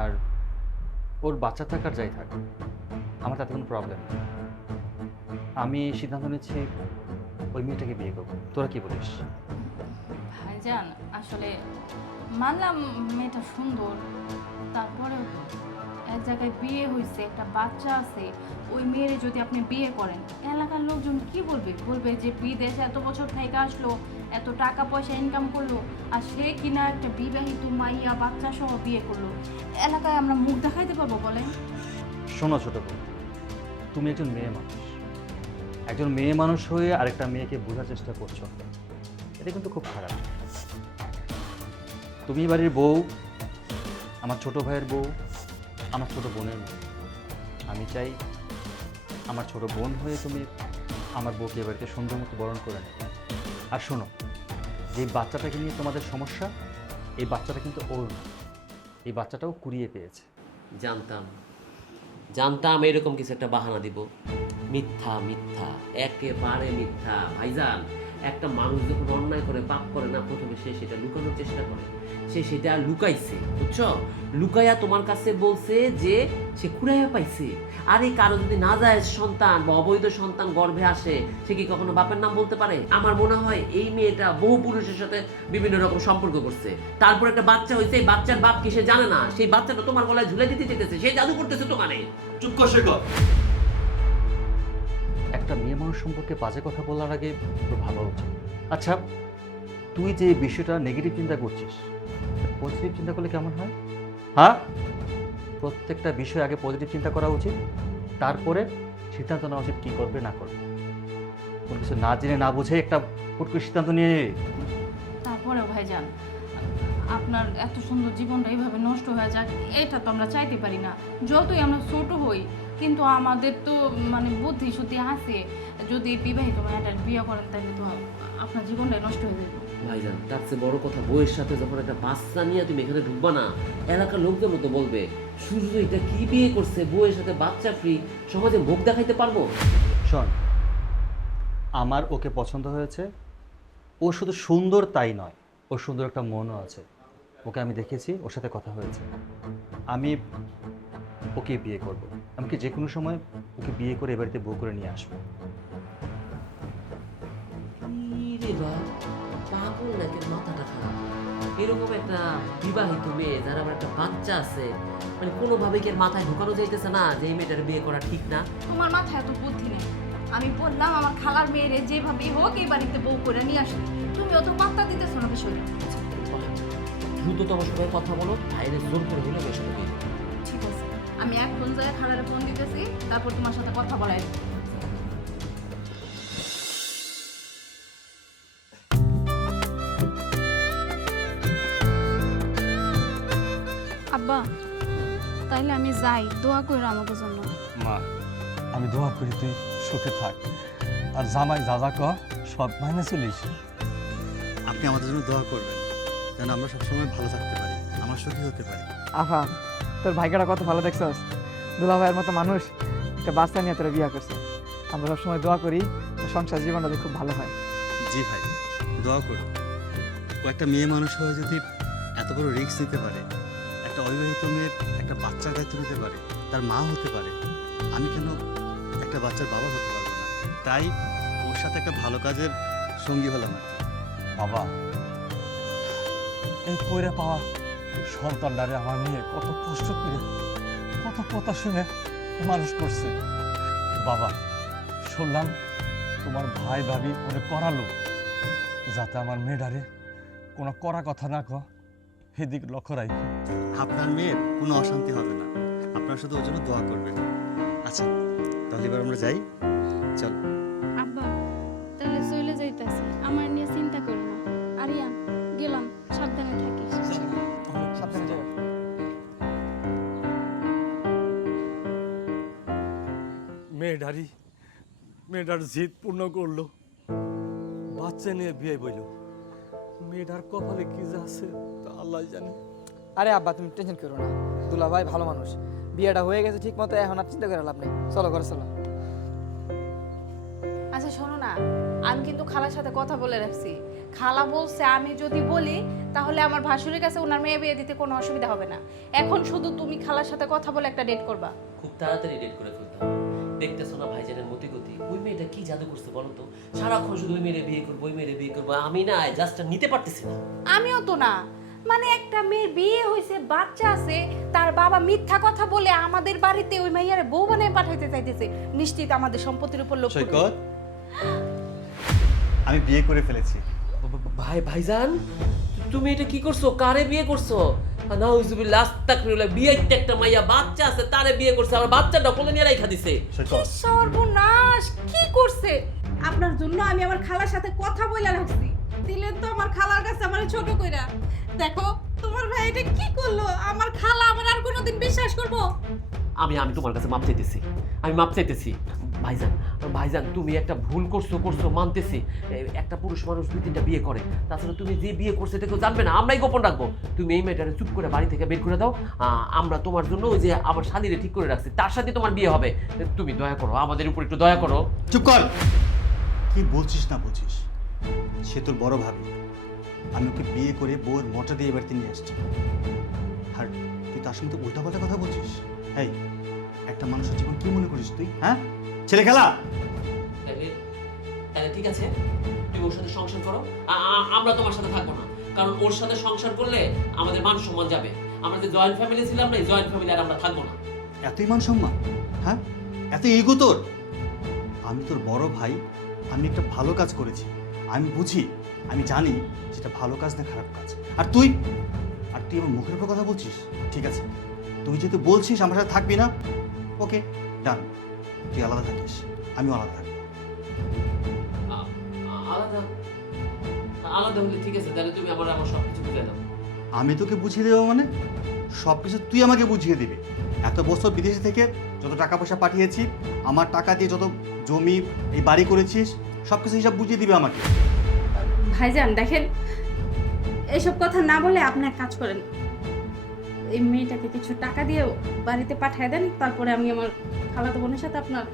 আর ওর বাচ্চা থাকার যাই থাক, আমার তাতে কোনো প্রবলেম নেই। আমি সিদ্ধান্ত নিচ্ছি ওই মেয়েটাকে বিয়ে করবো। তোরা কি বলিস? ভাইজান আসলে মানলাম মেয়েটা সুন্দর, তারপরে এক জায়গায় বিয়ে হয়েছে, একটা বাচ্চা আছে, ওই মেয়েরে যদি আপনি বিয়ে করেন এলাকার লোকজন কি বলবে? বলবে যে বিদেশে এত বছর থেকে আসলো, এত টাকা পয়সা ইনকাম করলো, আর সে কিনা একটা বিবাহিত মাইয়া বাচ্চা সহ বিয়ে করলো। এলাকায় আমরা মুখ দেখাইতে পারবো বলেন? শোনো ছোট বোন, তুমি একজন মেয়ে মানুষ, একজন মেয়ে মানুষ হয়ে আরেকটা মেয়েকে বোঝার চেষ্টা করছো, এটা কিন্তু খুব খারাপ। তুমি বাড়ির বউ, আমার ছোট ভাইয়ের বউ, আমার ছোট বোনের মেয়ে। আমি চাই আমার ছোট বোন হয়ে তুমি আমার বউকে এ বাড়িতে সুন্দর মতো বরণ করে নেবে। আর শোনো, যে বাচ্চাটাকে নিয়ে তোমাদের সমস্যা, এই বাচ্চাটা কিন্তু ওর না, এই বাচ্চাটাও কুড়িয়ে পেয়েছে। জানতাম জানতাম এরকম কিছু একটা বাহানা দিব। মিথ্যা মিথ্যা, একেবারে মিথ্যা। ভাইজান, একটা মানুষ যখন অন্যায় করে পাপ করে না, প্রথমে সে সেটা লুকানোর চেষ্টা করে। সে সেটা লুকাইছে, বুঝছো? লুকাইয়া তোমার কাছে বলছে যে সে কুড়াইয়া পাইছে। আর এই কারো যদি না যায় সন্তান বা অবৈধ সন্তান গর্ভে আসে, সে কি কখনো বাপের নাম বলতে পারে? আমার মনে হয় এই মেয়েটা বহু পুরুষের সাথে বিভিন্ন রকম সম্পর্ক করছে, তারপর একটা বাচ্চা হয়েছে। এই বাচ্চার বাপ কি সে জানে না? সেই বাচ্চাটা তোমার গলায় ঝুলে দিতে চেয়েছে, সে জাদু করতেছে তোমারে। চুপ কর শেখর। একটা মেয়ে মানুষ সম্পর্কে বাজে কথা বলার আগে একটু ভাবা উচিত। আচ্ছা, তুই যে বিষয়টা নেগেটিভ চিন্তা করছিস, পজিটিভ চিন্তা করলে কেমন হয়? হ্যাঁ, প্রত্যেকটা বিষয় আগে পজিটিভ চিন্তা করা উচিত, তারপরে সিদ্ধান্ত নেওয়া উচিত কী করবে না করবে। কোনো কিছু না জেনে না বুঝে একটা হুট করে সিদ্ধান্ত নিয়ে নিলি। তারপরেও ভাইজান, আপনার এত সুন্দর জীবনটা এইভাবে নষ্ট হয়ে যাক, এটা তো আমরা চাইতে পারি না। যতই আমরা ছোট হই, কিন্তু আমাদের তো মানে বুদ্ধি শুদ্ধি আছে। যদি বিবাহিত মেয়েটার বিয়ে করেন তাহলে তো আপনার জীবনটাই নষ্ট হয়ে যাবে। ভাইজান, তার চেয়ে বড় কথা, বউয়ের সাথে যখন একটা বাচ্চা নিয়ে তুমি এখানে ঢুকবা না, এলাকার লোকদের মতো বলবে সূর্য এটা কি বিয়ে করছে, বউয়ের সাথে বাচ্চা ফ্রি, সমাজে মুখ দেখাইতে পারবো? শোন, আমার ওকে পছন্দ হয়েছে। ও শুধু সুন্দর তাই নয়, ওর সুন্দর একটা মনও আছে। ওকে আমি দেখেছি, ওর সাথে কথা হয়েছে। আমি ওকে বিয়ে করব, এমনকি যে কোনো সময় ওকে বিয়ে করে এ বাড়িতে বউ করে নিয়ে আসবো। রে বাপ, পাগল নাকি মাথাটা খারাপ? এরকম একটা বিবাহিত মেয়ে, যার আবার একটা বাচ্চা আছে, মানে কোনোভাবে কি এর মাথায় ঢুকানো যাইতেছে না যে এই মেয়েটার বিয়ে করা ঠিক না? তোমার মাথায় এত বুদ্ধি নেই। আমি বললাম আমার খালার মেয়েরে যেভাবে হোক এই বাড়িতে বউ করে নিয়ে আসি, তুমি অত পাত্তা দিতেছো না বিষয়টা। দ্রুত তোমার সবাই কথা বলো, বাইরে জোর করে হলে বেশ হবে। ঠিক আছে, আমি এখন যাই খালারে ফোন দিতেছি, তারপর তোমার সাথে কথা বলাই। আব্বা, তাইলে আমি যাই, দোয়া কইরা আমাকে জন্য। মা, আমি দোয়া করি তুই সুখে থাক, আর জামাই যা যা কর সব মাইনে চলিস। আপনি আমাদের জন্য দোয়া করবেন যেন আমরা সবসময় ভালো থাকতে পারি, আমরা সুখী হতে পারি। আফা, তোর ভাগ্যটা কত ভালো দেখছস, দুলা ভাইয়ের মতো মানুষ একটা বাচ্চা নিয়ে তোরা বিয়া করছে। আমরা সবসময় দোয়া করি তোর সংসার জীবনটা খুব ভালো হয়। জি ভাই, দোয়া করুন। ও একটা মেয়ে মানুষ হয়ে যদি এত বড় রিস্ক নিতে পারে, একটা অবিবাহিত মেয়ে একটা বাচ্চার দায়িত্ব নিতে পারে, তার মা হতে পারে, আমি কেন একটা বাচ্চার বাবা হতে পারবো না? তাই ওর সাথে একটা ভালো কাজের সঙ্গী হলাম আর কি। বাবা, এই পয়রা পাওয়া সন্তানটারে আমার মেয়ে কত কষ্ট করে কত কথা শুনে মানুষ করছে। বাবা, শুনলাম তোমার ভাই ভাবি অনেক করালো, যাতে আমার মেয়েটারে কোনো করা কথা না কো, সেদিক লক্ষ্য রাখি। আপনার মেয়ের কোনো অশান্তি হবে না, আপনার শুধু ওর জন্য দোয়া করবেন। আচ্ছা, তাহলে এবার আমরা যাই, চল। আব্বা, তাহলে চলে যাইতাছি, আমার নিয়ে চিন্তা করো না। আরিয়ান, গেলাম, সাবধানে থাকিস। সাবধানে যাও। মেয়েটার জিদ পূর্ণ করলো, বাচ্চা নিয়ে বিয়ে বইল। মেয়েটার কপালে কি যে আছে তা আল্লাহ জানে। আরে আব্বা, তুমি টেনশন করো না, দুলা ভাই ভালো মানুষ, বিয়েটা হয়ে গেছে ঠিক মতো, এখন আর চিন্তা করে লাভ নেই। চলো ঘরে চলো। আচ্ছা শোনো না, আমি কিন্তু খালার সাথে কথা বলে রাখছি। খালা বলছে আমি যদি বলি তাহলে আমার ভাসুরের কাছে ওনার মেয়ে বিয়ে দিতে কোনো অসুবিধা হবে না। এখন শুধু তুমি খালার সাথে কথা বলে একটা ডেট করবা। খুব তাড়াতাড়ি ডেট করে ফেলতে হবে। দেখতেছো না ভাইজানের মতি গতি, ওই মেয়েটা কি জাদু করছে বলো তো? সারাক্ষণ শুধু ওই মেয়েরে বিয়ে করবো, ওই মেয়েরে বিয়ে করবো। আমি না জাস্ট নিতে পারতেছি না। আমিও তো না, মানে একটা মেয়ের বিয়ে হয়েছে, বাচ্চা আছে, তার বাবা মিথ্যা কথা বলে আমাদের বাড়িতে ওই মাইয়ার বউ বানিয়ে পাঠাইতে চাইতেছে। নিশ্চিত আমাদের সম্পত্তির উপর লোক করবে। সৈকত, আমি বিয়ে করে ফেলেছি। ভাইজান, তুমি এটা কি করছো? কারে বিয়ে করছো? নাউজুবিল্লাহ, আস্তাগফিরুল্লাহ। বিয়েতে একটা মাইয়া বাচ্চা আছে, তারে বিয়ে করছে, আর বাচ্চাটা কোলে নিয়ে রাইখা দিছে। সৈকত, সর্বনাশ, কি করছে? আপনার জন্য আমি আমার খালার সাথে কথা বলে রাখছি, দিলেন তো আমার খালার কাছে আমার ছোট কইরা। দেখো তোমার ভাই এটা কি করলো, আমার খালা আমার আর কোনোদিন বিশ্বাস করবো? আমি তোমার কাছে মাপ চাইতেছি, আমি মাপ চাইতেছি। ভাইজান, তুমি একটা ভুল করছো মানতেছি। একটা পুরুষ মানুষ 2-3টা বিয়ে করে, তাছাড়া তুমি যে বিয়ে করছো এটা কেউ জানবে না, আমরাই গোপন রাখবো। তুমি এই মেয়েটারে চুপ করে বাড়ি থেকে বের করে দাও। আমরা তোমার জন্য ওই যে আমার শালীরে ঠিক করে রাখছি, তার সাথে তোমার বিয়ে হবে। তুমি দয়া করো, আমাদের উপর একটু দয়া করো। চুপ কর। কি বলছিস না বলছিস? সে তোর বড় ভাবি, আমি ওকে বিয়ে করে বউয়ের মর্যাদা দিয়ে এবার নিয়ে আসছি, আর তুই তার সঙ্গে উল্টাপাল্টা কথা বলছিস। এই, একটা মানুষের জীবন কি মনে করিস তুই? হ্যাঁ, ছেলে খেলা। তাহলে ঠিক আছে, তুমি ওর সাথে সংসার করো, আমরা তোমার সাথে থাকবো না। কারণ ওর সাথে সংসার করলে আমাদের মান সম্মান যাবে। আমরা যে জয়েন্ট ফ্যামিলি ছিলাম না, এই জয়েন্ট ফ্যামিলি আর আমরা থাকবো না। এতই মান সম্মান? হ্যাঁ, এত ইগো তোর? আমি তোর বড় ভাই, আমি একটা ভালো কাজ করেছি, আমি বুঝি, আমি জানি সেটা ভালো কাজ না খারাপ কাজ। আর তুই আমার মুখের উপর কথা বলছিস? ঠিক আছে, তুই যেহেতু বলছিস আমার সাথে থাকবি না, ওকে ডান, তুই আলাদা থাকিস, আমিও আলাদা থাকবো। আলাদা আলাদা হলে ঠিক আছে, তাহলে তুমি আমার সবকিছু বুঝে দাও। আমি তোকে বুঝিয়ে দেবো মানে? সব কিছু তুই আমাকে বুঝিয়ে দিবি? এত বছর বিদেশে থেকে যত টাকা পয়সা পাঠিয়েছি, আমার টাকা দিয়ে যত জমি এই বাড়ি করেছিস, সব কিছু হিসাব বুঝিয়ে দিবে আমাকে। ভাইজান দেখেন, এইসব কথা না বলে আপনি এক কাজ করেন, এই মেয়েটাকে কিছু টাকা দিয়ে বাড়িতে পাঠিয়ে দেন, তারপরে আমি আমার খালাতো বোনের সাথে আপনার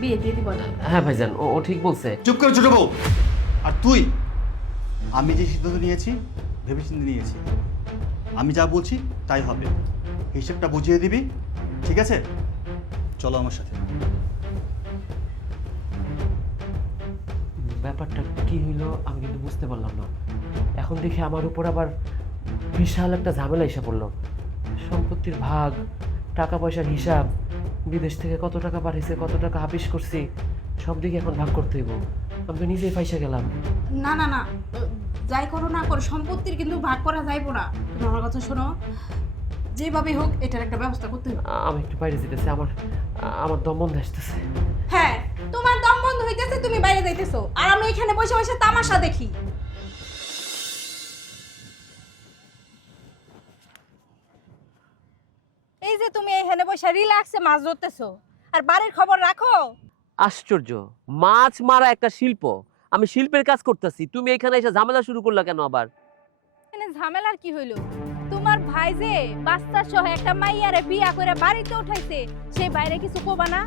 বিয়ে দিয়ে দিব। হ্যাঁ ভাইজান, ও ঠিক বলছে। চুপ করে ছোট বউ। আর তুই, আমি যে সিদ্ধান্ত নিয়েছি ভেবেচিন্তে নিয়েছি, আমি যা বলছি তাই হবে, হিসেবটা বুঝিয়ে দিবি, ঠিক আছে? চলো আমার সাথে। ব্যাপারটা কি হইলো আমি কিন্তু বুঝতে পারলাম না। এখন দেখি আমার উপর আবার বিশাল একটা ঝামেলা এসে পড়লো। সম্পত্তির ভাগ, টাকা পয়সার হিসাব, বিদেশ থেকে কত টাকা পাঠিয়েছে, কত টাকা হাফিস করছি, সব দিকে এখন ভাগ করতে হইব। আমি তো নিজেই ফাইসা গেলাম। না না না, যাই করো না করো, সম্পত্তির কিন্তু ভাগ করা যাইবো না। তুমি আমার কথা শোনো, যেভাবে হোক এটার একটা ব্যবস্থা করতে হবে। আমি একটু বাইরে যেতেছি, আমার দম বন্ধ আসতেছে। হ্যাঁ, তোমার দম বন্ধ হইতেছে, তুমি বাইরে যাইতেছো, আর আমি এখানে বসে বসে তামাশা দেখি। যে তুমি এখানে বসে রিল্যাক্সে মাছ ধরতেছো আর বাড়ির খবর রাখো। আশ্চর্য, মাছ মারা একটা শিল্প, আমি শিল্পের কাজ করতেছি, তুমি এখানে এসে ঝামেলা শুরু করলা কেন আবার? এখানে ঝামেলার কি হইলো? তোমার ভাই যে বাচ্চা সহ একটা মাইয়ারে বিয়া করে বাড়িতে উঠাইছে, সেই বাইরে কিছু কবা না?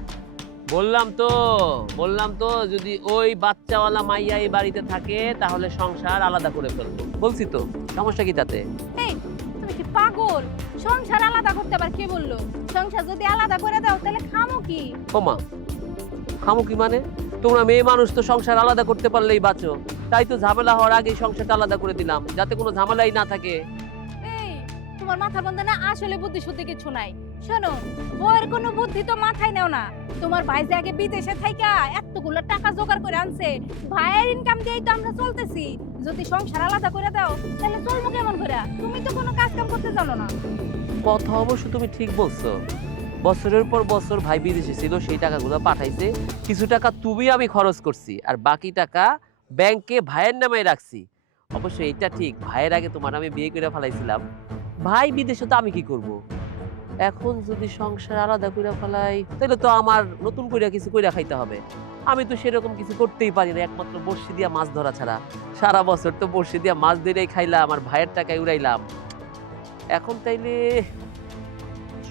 বললাম তো যদি ওই বাচ্চাওয়ালা মাইয়া এই বাড়িতে থাকে তাহলে সংসার আলাদা করে ফেলবো, বলছি তো, সমস্যা কি তাতে? এই তুমি কি পাগল? সংসার আলাদা করতে আবার কে বললো? সংসার যদি আলাদা করে দাও তাহলে খামো কি? ওমা, খামো কি মানে? তোমরা মেয়ে মানুষ তো সংসার আলাদা করতে পারলেই বাঁচো, তাই তো ঝামেলা হওয়ার আগেই সংসারটা আলাদা করে দিলাম যাতে কোনো ঝামেলাই না থাকে। এই তোমার মাথার মধ্যে না আসলে বুদ্ধি শুদ্ধি কিছু নাই। শোনো, বউয়ের কোনো বুদ্ধি তো মাথায় নেও না। তোমার ভাই যে আগে বিদেশে থাইকা এতগুলো টাকা জোগাড় করে আনছে, ভাইয়ের ইনকাম দিয়েই তো আমরা চলতেছি। যদি সংসার আলাদা করে দাও তাহলে চলবো কেমন করে? তুমি তো কোনো কাজ কাম করতে জানো না। কথা অবশ্য তুমি ঠিক বলছো, বছরের পর বছর ভাই বিদেশে ছিল, সেই টাকাগুলো পাঠাইছে, কিছু টাকা তুমি আমি খরচ করছি আর বাকি টাকা ব্যাংকে ভাইয়ের নামে রাখছি। অবশ্য এটা ঠিক, ভাইয়ের আগে তোমার আমি বিয়ে করে ফেলাইছিলাম, ভাই বিদেশে তো আমি কি করব? এখন যদি সংসার আলাদা করে ফেলাই তাহলে তো আমার নতুন করে কিছু কইরা খাইতে হবে। আমি তো সেরকম কিছু করতেই পারি না, একমাত্র বড়শি দিয়া মাছ ধরা ছাড়া। সারা বছর তো বড়শি দিয়া মাছ ধরেই খাইলাম, আমার ভাইয়ের টাকায় উড়াইলাম। এখন তাইলে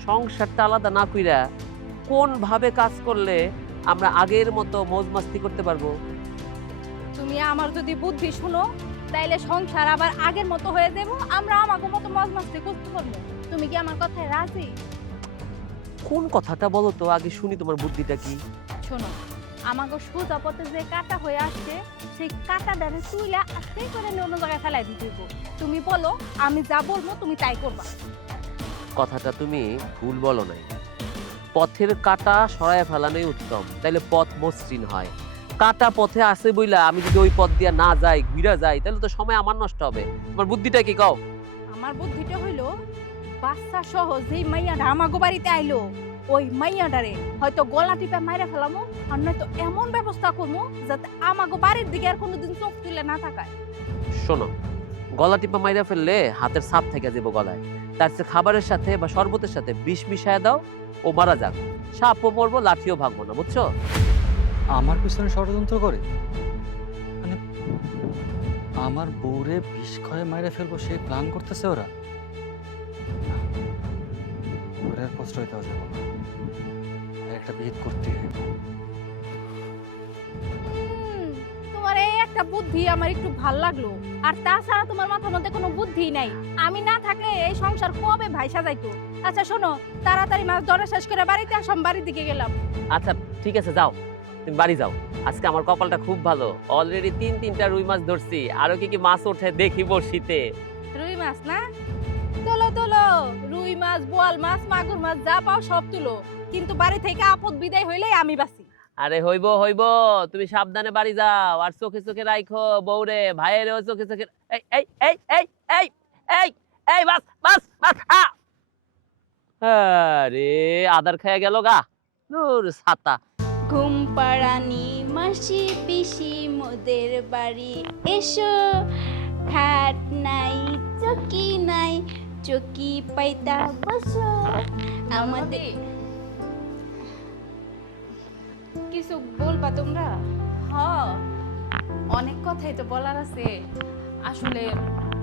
সংসারটা আলাদা না কইরা কোন ভাবে কাজ করলে আমরা আগের মতো মौज মাস্তি করতে পারবো? তুমি আমার যদি বুদ্ধি শুনো তাইলে সংসার আবার আগের মতো হয়ে যাব, আমরা আমাকে মতো মজ মাস্তি করতে পারবো। তুমি কি আমার কথায় রাজি? কোন কথাটা বলো তো আগে শুনি, তোমার বুদ্ধিটা কি? শোনো, আমাকে সোজা পথে যে কাটা হয়ে আসছে সেই কাটা ডানে তুইলা আস্তে করে অন্য জায়গায় ফেলাই দিতে হইব। তুমি বলো, আমি যা বলবো তুমি তাই করবা। কথাটা তুমি ভুল বলো নাই, পথের কাটা সরায় ফেলানোই উত্তম, তাইলে পথ মসৃণ হয়। কাটা পথে আসে বইলা আমি যদি ওই পথ দিয়া না যাই, ঘুরা যাই, তাহলে তো সময় আমার নষ্ট হবে। তোমার বুদ্ধিটা কি কও? আমার বুদ্ধিটা হইলো, বাচ্চা সহ যেই মাইয়াটা আমাগো বাড়িতে আইলো ওই মাইয়াটারে হয়তো গলা টিপে মাইরা ফেলামো, আর নয়তো এমন ব্যবস্থা করবো যাতে আমাগো বাড়ির দিকে আর কোনোদিন চোখ তুলে না তাকায়। শোনো, গলা টিপা মাইরা ফেললে হাতের ছাপ থেকে যাবো গলায়, তার চেয়ে খাবারের সাথে বা শরবতের সাথে বিষ মিশায় দাও, ও মারা যাক, সাপও মরবো, লাঠিও ভাগবো না, বুঝছো? আমার পিছনে ষড়যন্ত্র করে, মানে আমার বউরে বিষ খয়ে মাইরে ফেলবো সেই প্ল্যান করতেছে ওরা। ওরা আর প্রশ্রয় দেওয়া যাবে না, আর একটা বিয়ে করতে হইব। তোমার এই একটা বুদ্ধি আমার একটু ভাল লাগলো, আর তাছাড়া তোমার মাথার মধ্যে কোনো বুদ্ধি নাই। আমি না থাকলে এই সংসার কবে ভাইসা যাইতো। আচ্ছা শোনো, তাড়াতাড়ি মাছ ধরা শেষ করে বাড়িতে আসম, বাড়ির দিকে গেলাম। আচ্ছা ঠিক আছে, যাও, তুমি বাড়ি যাও। আজকে আমার কপালটা খুব ভালো, অলরেডি 3-3টা রুই মাছ ধরছি, আরো কি কি মাছ ওঠে দেখি বড়শিতে। রুই মাছ না? তোলো তোলো, রুই মাছ, বোয়াল মাছ, মাগুর মাছ যা পাও সব তুলো, কিন্তু বাড়ি থেকে আপদ বিদায় হইলেই আমি বাঁচি। আরে হইব হইব, তুমি সাবধানে বাড়ি যাও, আর চোখে চোখে রাখো বউরে, ভাইয়েরও চোখে চোখে। এই এই এই এই এই এই এই বাস বাস বাস। আরে আদার খেয়ে গেল গা, দূর ছাতা। ঘুম পাড়ানি মাসি পিসি মোদের বাড়ি এসো, খাট নাই চকি নাই, চকি পাইতা বসো আমাদের। কিছু বলবা তোমরা? হ্যাঁ, অনেক কথাই তো বলার আছে। আসলে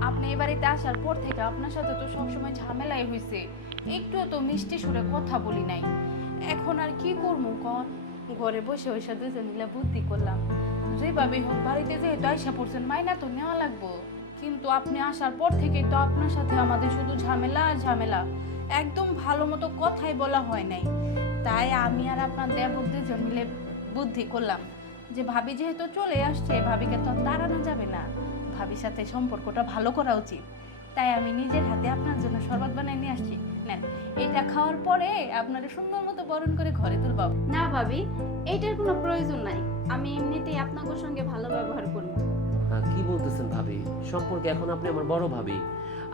আপনি এই বাড়িতে আসার পর থেকে আপনার সাথে তো সবসময় ঝামেলাই হয়েছে, একটু তো মিষ্টি সুরে কথা বলি নাই। এখন আর কি করবো কন? ঘরে বসে বসে দুজন মিলে বুদ্ধি করলাম, যেভাবে হোক বাড়িতে যেহেতু আইসা পড়ছেন মাইনা তো নেওয়া লাগবো। কিন্তু আপনি আসার পর থেকেই তো আপনার সাথে আমাদের শুধু ঝামেলা আর ঝামেলা, একদম ভালো মতো কথাই বলা হয় নাই। তাই আমি আর আপনার দেবর দুজন মিলে বুদ্ধি করলাম যে ভাবি যেহেতু চলে আসছে, ভাবিকে তো তাড়ানো যাবে না, ভাবির সাথে সম্পর্কটা ভালো করা উচিত। তাই আমি নিজের হাতে আপনার জন্য শরবত বানিয়ে নিয়ে আসছি, নেন। এটা খাওয়ার পরে আপনারা সুন্দর মতো বরণ করে ঘরে তুলব। না ভাবি, এইটার কোনো প্রয়োজন নাই, আমি এমনিতেই আপনাদের সঙ্গে ভালো ব্যবহার করব। কি বলতেছেন ভাবি? সম্পর্কে এখন আপনি আমার বড় ভাবি,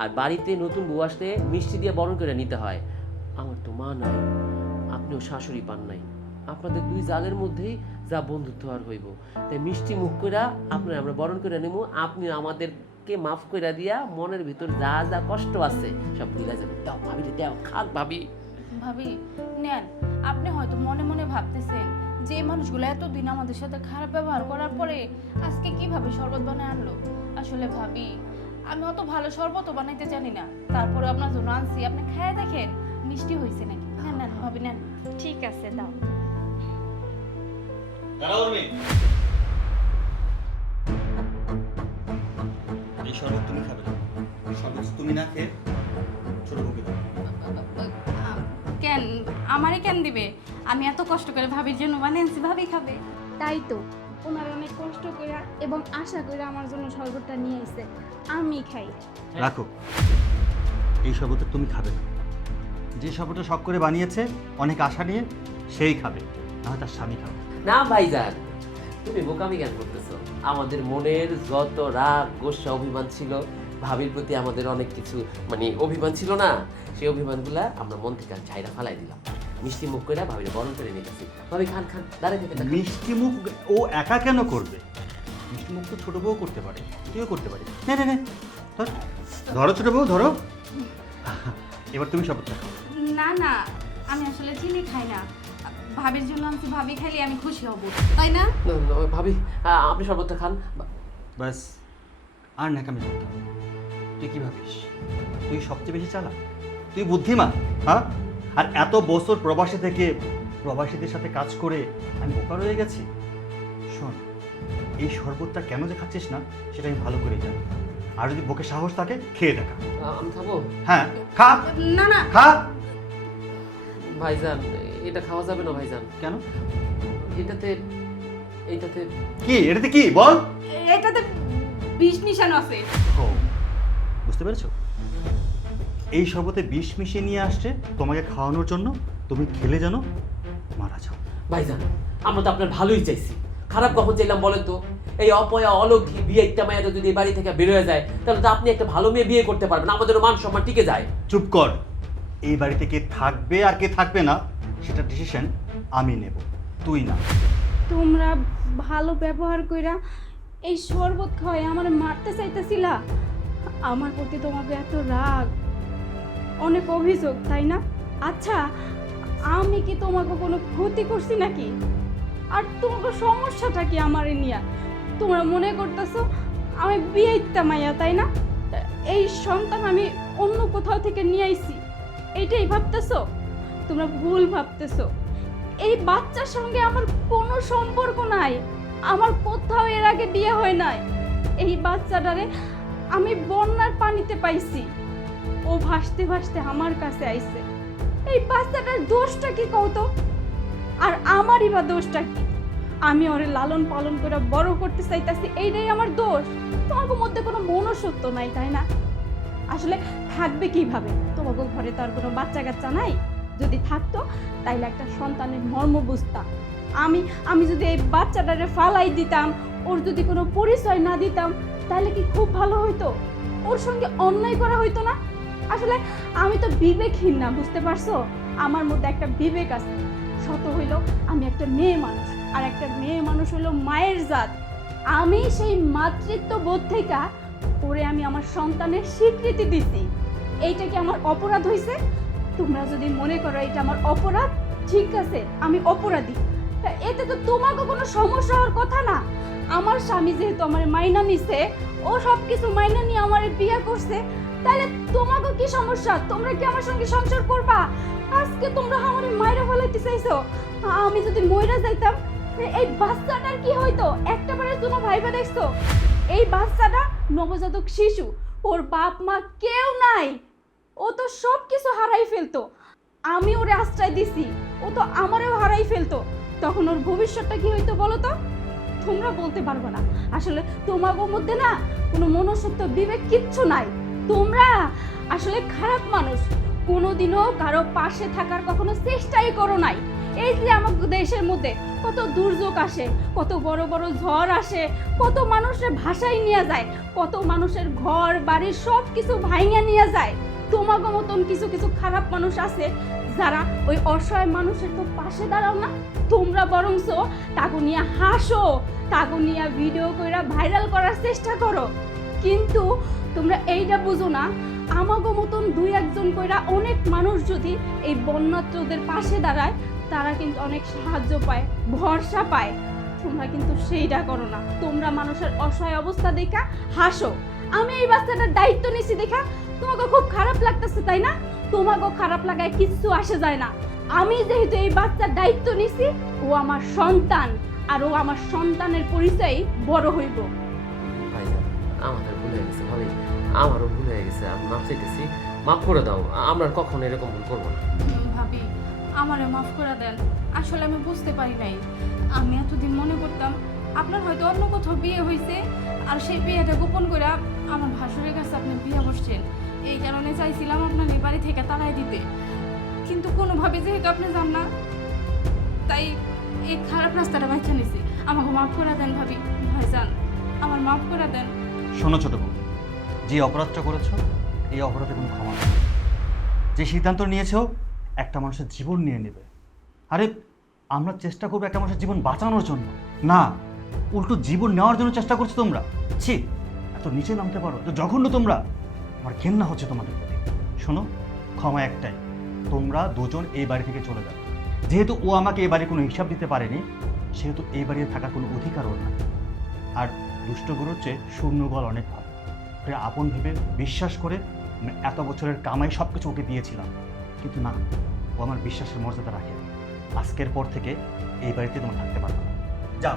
আর বাড়িতে নতুন বউ আসলে মিষ্টি দিয়ে বরণ করে নিতে হয়। আমার তো মা নাই, আপনিও শাশুড়ি পান নাই, আপনাদের দুই জালের মধ্যেই যা বন্ধুত্ব আর হইব, তাই মিষ্টি মুখ কইরা আপনার আমরা বরণ করে নেব, আপনি আমাদেরকে মাফ কইরা দিয়া মনের ভিতর যা যা কষ্ট আছে সব ভুলে যাবেন। দাও ভাবি, দাও, খান ভাবি। ভাবি নেন, আপনি হয়তো মনে মনে ভাবতেছেন যে এই মানুষগুলো এতদিন আমাদের সাথে খারাপ ব্যবহার করার পরে আজকে কিভাবে শরবত বানায় আনলো। আসলে ভাবি আমি অত ভালো শরবতও বানাইতে জানি না, তারপরে আপনার জন্য আনছি, আপনি খেয়ে দেখেন মিষ্টি হয়েছে নাকি। নেন নেন ভাবি নেন। ঠিক আছে, দাও। এই শরবত তুমি খাবে না, শরবত তুমি না খেয়ে ছোট বউকে দাও। কেন আমারই কেন দিবে? আমি এত কষ্ট করে ভাবির জন্য বানিয়েছি, ভাবি খাবে। তাই তো, ওনার অনেক কষ্ট করে এবং আশা করে আমার জন্য শরবতটা নিয়ে এসে আমি খাই। রাখো, এই শরবতটা তুমি খাবে না। যে শরবতটা শখ করে বানিয়েছে অনেক আশা নিয়ে, সেই খাবে, না হয় তার স্বামী খাবে। না ভাইজান, তুমি বোকামি জ্ঞান করতেছো। আমাদের মনের যত রাগ গোসা অভিমান ছিল ভাবির প্রতি, আমাদের অনেক কিছু মানে অভিমান ছিল না, সেই অভিমানগুলা আমরা মন থেকে ঝাইরা ফালাই দিলাম। মিষ্টি মুখ করে ভাবিরে বরণ করে নিতেছি। ভাবি খান খান, দাঁড়িয়ে থেকে দেখান। মিষ্টি মুখ ও একা কেন করবে? মিষ্টি মুখ তো ছোট বউ করতে পারে, তুইও করতে পারিস। নে নে নে, ধর, ধরো ছোট বউ, ধরো। এবার তুমি শরবতটা খাও। না না, আমি আসলে চিনি খাই না, ভাবির জন্য আনছি, ভাবি খাইলে আমি খুশি হব, তাই না? না, না, ভাবি আপনি শরবতটা খান। ব্যাস, আর ন্যাকামি করতে হবে। তুই কি ভাবিস তুই সবচেয়ে বেশি চালাক? তুই বুদ্ধিমান, হ্যাঁ? আর এত বছর প্রবাসী থেকে প্রবাসীদের সাথে কাজ করে আমি বোকা রয়ে গেছি। শোন, এই শরবতটা কেন যে খাচ্ছিস না সেটা আমি ভালো করে জানি। আর যদি বুকে সাহস থাকে খেয়ে দেখা। আমি খাবো? হ্যাঁ, খা না না খা। ভাইজান, এটা খাওয়া যাবে না ভাইজান। কেন? এটাতে কি এটাতে কি বল? এটাতে বিষ মিশানো আছে। ও, বুঝতে পেরেছো? এই শরবতে বিষ মিশিয়ে নিয়ে আসছে তোমাকে খাওয়ানোর জন্য, তুমি খেলে যেন মারা যাও। ভাইজান, আমরা তো আপনার ভালোই চাইছি, খারাপ কখন চাইলাম বলেন তো? এই অপয়া অলক্ষী বিয়ে একটা মেয়েটা যদি এই বাড়ি থেকে বের হয়ে যায়, তাহলে তো আপনি একটা ভালো মেয়ে বিয়ে করতে পারবেন, আমাদেরও মান সম্মান টিকে যায়। চুপ কর। এই বাড়িতে কে থাকবে আর কে থাকবে না সেটা ডিসিশন আমি নেব, তুই না। তোমরা ভালো ব্যবহার কইরা এই শরবত খাওয়াই আমার মারতে চাইতেছিলা। আমার প্রতি তোমাকে এত রাগ, অনেক অভিযোগ, তাই না? আচ্ছা, আমি কি তোমাকে কোনো ক্ষতি করছি নাকি? আর তোমাকে সমস্যাটা কি আমারে নিয়া? তোমরা মনে করতেছো আমি বিয়েইতা মাইয়া, তাই না? এই সন্তান আমি অন্য কোথাও থেকে নিয়ে আইছি, এইটাই ভাবতেছো? তোমরা ভুল ভাবতেছো। এই বাচ্চার সঙ্গে আমার কোনো সম্পর্ক নাই, আমার কোথাও এর আগে বিয়ে হয় নাই। এই বাচ্চাটারে আমি বন্যার পানিতে পাইছি, ও ভাসতে ভাসতে আমার কাছে আইছে। এই বাচ্চাটার দোষটা কি কও তো? আর আমারই বা দোষটা কি? আমি ওরে লালন পালন করে বড় করতে চাইতাছি, এইটাই আমার দোষ? তোমার মধ্যে কোনো মনুষ্যত্ব নাই, তাই না? আসলে থাকবে কিভাবে? তোমাকে ঘরে তো আর কোনো বাচ্চা কাচ্চা নাই। যদি থাকতো তাইলে একটা সন্তানের মর্ম বুঝতাম। আমি যদি এই বাচ্চাটারে ফালাই দিতাম, ওর যদি কোনো পরিচয় না দিতাম, তাহলে কি খুব ভালো হইতো? ওর সঙ্গে অন্যায় করা হইতো না? আসলে আমি তো বিবেকহীন না, বুঝতে পারছো? আমার মধ্যে একটা বিবেক আছে। শত হইল আমি একটা মেয়ে মানুষ, আর একটা মেয়ে মানুষ হইল মায়ের জাত। আমি সেই মাতৃত্ব বোধ থেকে ওরে আমি আমার সন্তানের স্বীকৃতি দিছি। এইটা কি আমার অপরাধ হইছে? তোমরা যদি মনে করো এটা আমার অপরাধ, ঠিক আছে, আমি অপরাধী। এতে তো তোমাকে কোনো সমস্যা হওয়ার কথা না। আমার স্বামী যেহেতু আমার মাইনা নিছে, ও সব কিছু মাইনা নিয়ে আমার বিয়ে করছে, তাহলে তোমাকে কি সমস্যা? তোমরা কি আমার সঙ্গে সংসার করবা? আজকে তোমরা আমার মাইরা ফেলাইতে চাইছো। আমি যদি মইরা যাইতাম, এই বাচ্চাটার কি হইতো? একটা বারের জন্য ভাইবা দেখছো? এই বাচ্চাটা নবজাতক শিশু, ওর বাপ মা কেউ নাই, ও তো সব কিছু হারাই ফেলতো। আমি ওরে আশ্রয় দিছি, ও তো আমারেও হারাই ফেলতো। তখন ওর ভবিষ্যৎটা কি হইতো বলো তো? তোমরা বলতে পারবো না। আসলে তোমাদের মধ্যে না কোনো মনুষ্যত্ব বিবেক কিচ্ছু নাই। তোমরা আসলে খারাপ মানুষ, কোনোদিনও কারো পাশে থাকার কখনো চেষ্টাই করো নাই। এই যে আমাদের দেশের মধ্যে কত দুর্যোগ আসে, কত বড় বড় ঝড় আসে, কত মানুষের ভাষায় নিয়ে যায়, কত মানুষের ঘর বাড়ি সব কিছু ভাঙিয়ে নিয়ে যায়। তোমাকে মতন কিছু কিছু খারাপ মানুষ আছে যারা ওই অসহায় মানুষের তো পাশে দাঁড়াও না। তোমরা বরংস তাকে নিয়ে হাসো, তাকে নিয়ে ভিডিও করে ভাইরাল করার চেষ্টা করো। কিন্তু তোমরা এইটা বুঝো না, আমাগো মতন দুই একজন কইরা অনেক মানুষ যদি এই বন্যাত্রদের পাশে দাঁড়ায়, তারা কিন্তু অনেক সাহায্য পায়, ভরসা পায়। তোমরা কিন্তু সেইটা করো না। তোমরা মানুষের অসহায় অবস্থা দেখা হাসো। আমি এই বাচ্চাটার দায়িত্ব নিছি দেখা তোমাকে খুব খারাপ লাগতেছে, তাই না? তোমাকে খারাপ লাগায় কিচ্ছু আসে যায় না। আমি যেহেতু এই বাচ্চার দায়িত্ব নিছি, ও আমার সন্তান, আর ও আমার সন্তানের পরিচয় বড় হইব। ভাইজান আমাদের ভুল হয়ে গেছে ভাবি, আমারও ভুল হয়ে গেছে, আমি মাফ চাইতেছি, মাফ করে দাও, আমরা আর কখনো এরকম ভুল করবো না। ভাবি আমারে মাফ করে দেন, আসলে আমি বুঝতে পারি নাই। আমি এতদিন মনে করতাম আপনার হয়তো অন্য কোথাও বিয়ে হয়েছে, আর সেই বিয়েটা গোপন করে আমার ভাসুরের কাছে আপনি বিয়ে বসছেন। এই কারণে চাইছিলাম আপনার এই বাড়ি থেকে তাড়াই দিতে, কিন্তু কোনোভাবে যেহেতু আপনি যান না, তাই এই খারাপ রাস্তাটা বাছা নিছি। আমাকে মাফ করে দেন ভাবি, ভাইজান আমার মাফ করে দেন। শোনো ছোট বোন, যে অপরাধটা করেছো এই অপরাধে কোনো ক্ষমা নেই। যে সিদ্ধান্ত নিয়েছো একটা মানুষের জীবন নিয়ে নেবে, আরে আমরা চেষ্টা করবো একটা মানুষের জীবন বাঁচানোর জন্য, না উল্টো জীবন নেওয়ার জন্য চেষ্টা করছো তোমরা। ছি, এত নিচে নামতে পারো, তো জঘন্য তোমরা। আমার ঘেন্না হচ্ছে তোমাদের প্রতি। শোনো, ক্ষমা একটাই, তোমরা দুজন এই বাড়ি থেকে চলে যাবে। যেহেতু ও আমাকে এই বাড়ি কোনো হিসাব দিতে পারেনি, সেহেতু এই বাড়িতে থাকার কোনো অধিকারও না। আর দুষ্ট গরুর চেয়ে শূন্য গল অনেক ভালো। ওকে আপন ভেবে বিশ্বাস করে আমি এত বছরের কামাই সব কিছু ওকে দিয়েছিলাম, কিন্তু না, ও আমার বিশ্বাসের মর্যাদা রাখে। আজকের পর থেকে এই বাড়িতে তোমার থাকতে পারবে না। যা,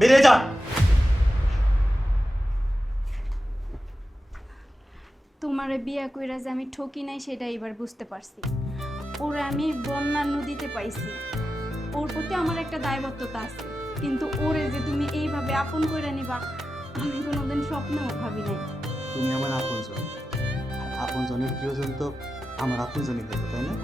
বেরিয়ে যা। তোমারে বিয়া কইরা যে আমি ঠকি নাই সেটা এবার বুঝতে পারছি। ওরা আমি বন্যার নদীতে পাইছি, ওর প্রতি আমার একটা দায়বদ্ধতা আছে, কিন্তু ওরে যে তুমি এইভাবে আপন করে নিবা আমি কোনোদিন স্বপ্নেও ভাবি নাই। তুমি আমার আপনজন, আর আপনজনের প্রিয়জন তো আমার আপনজনই হবে, তাই না?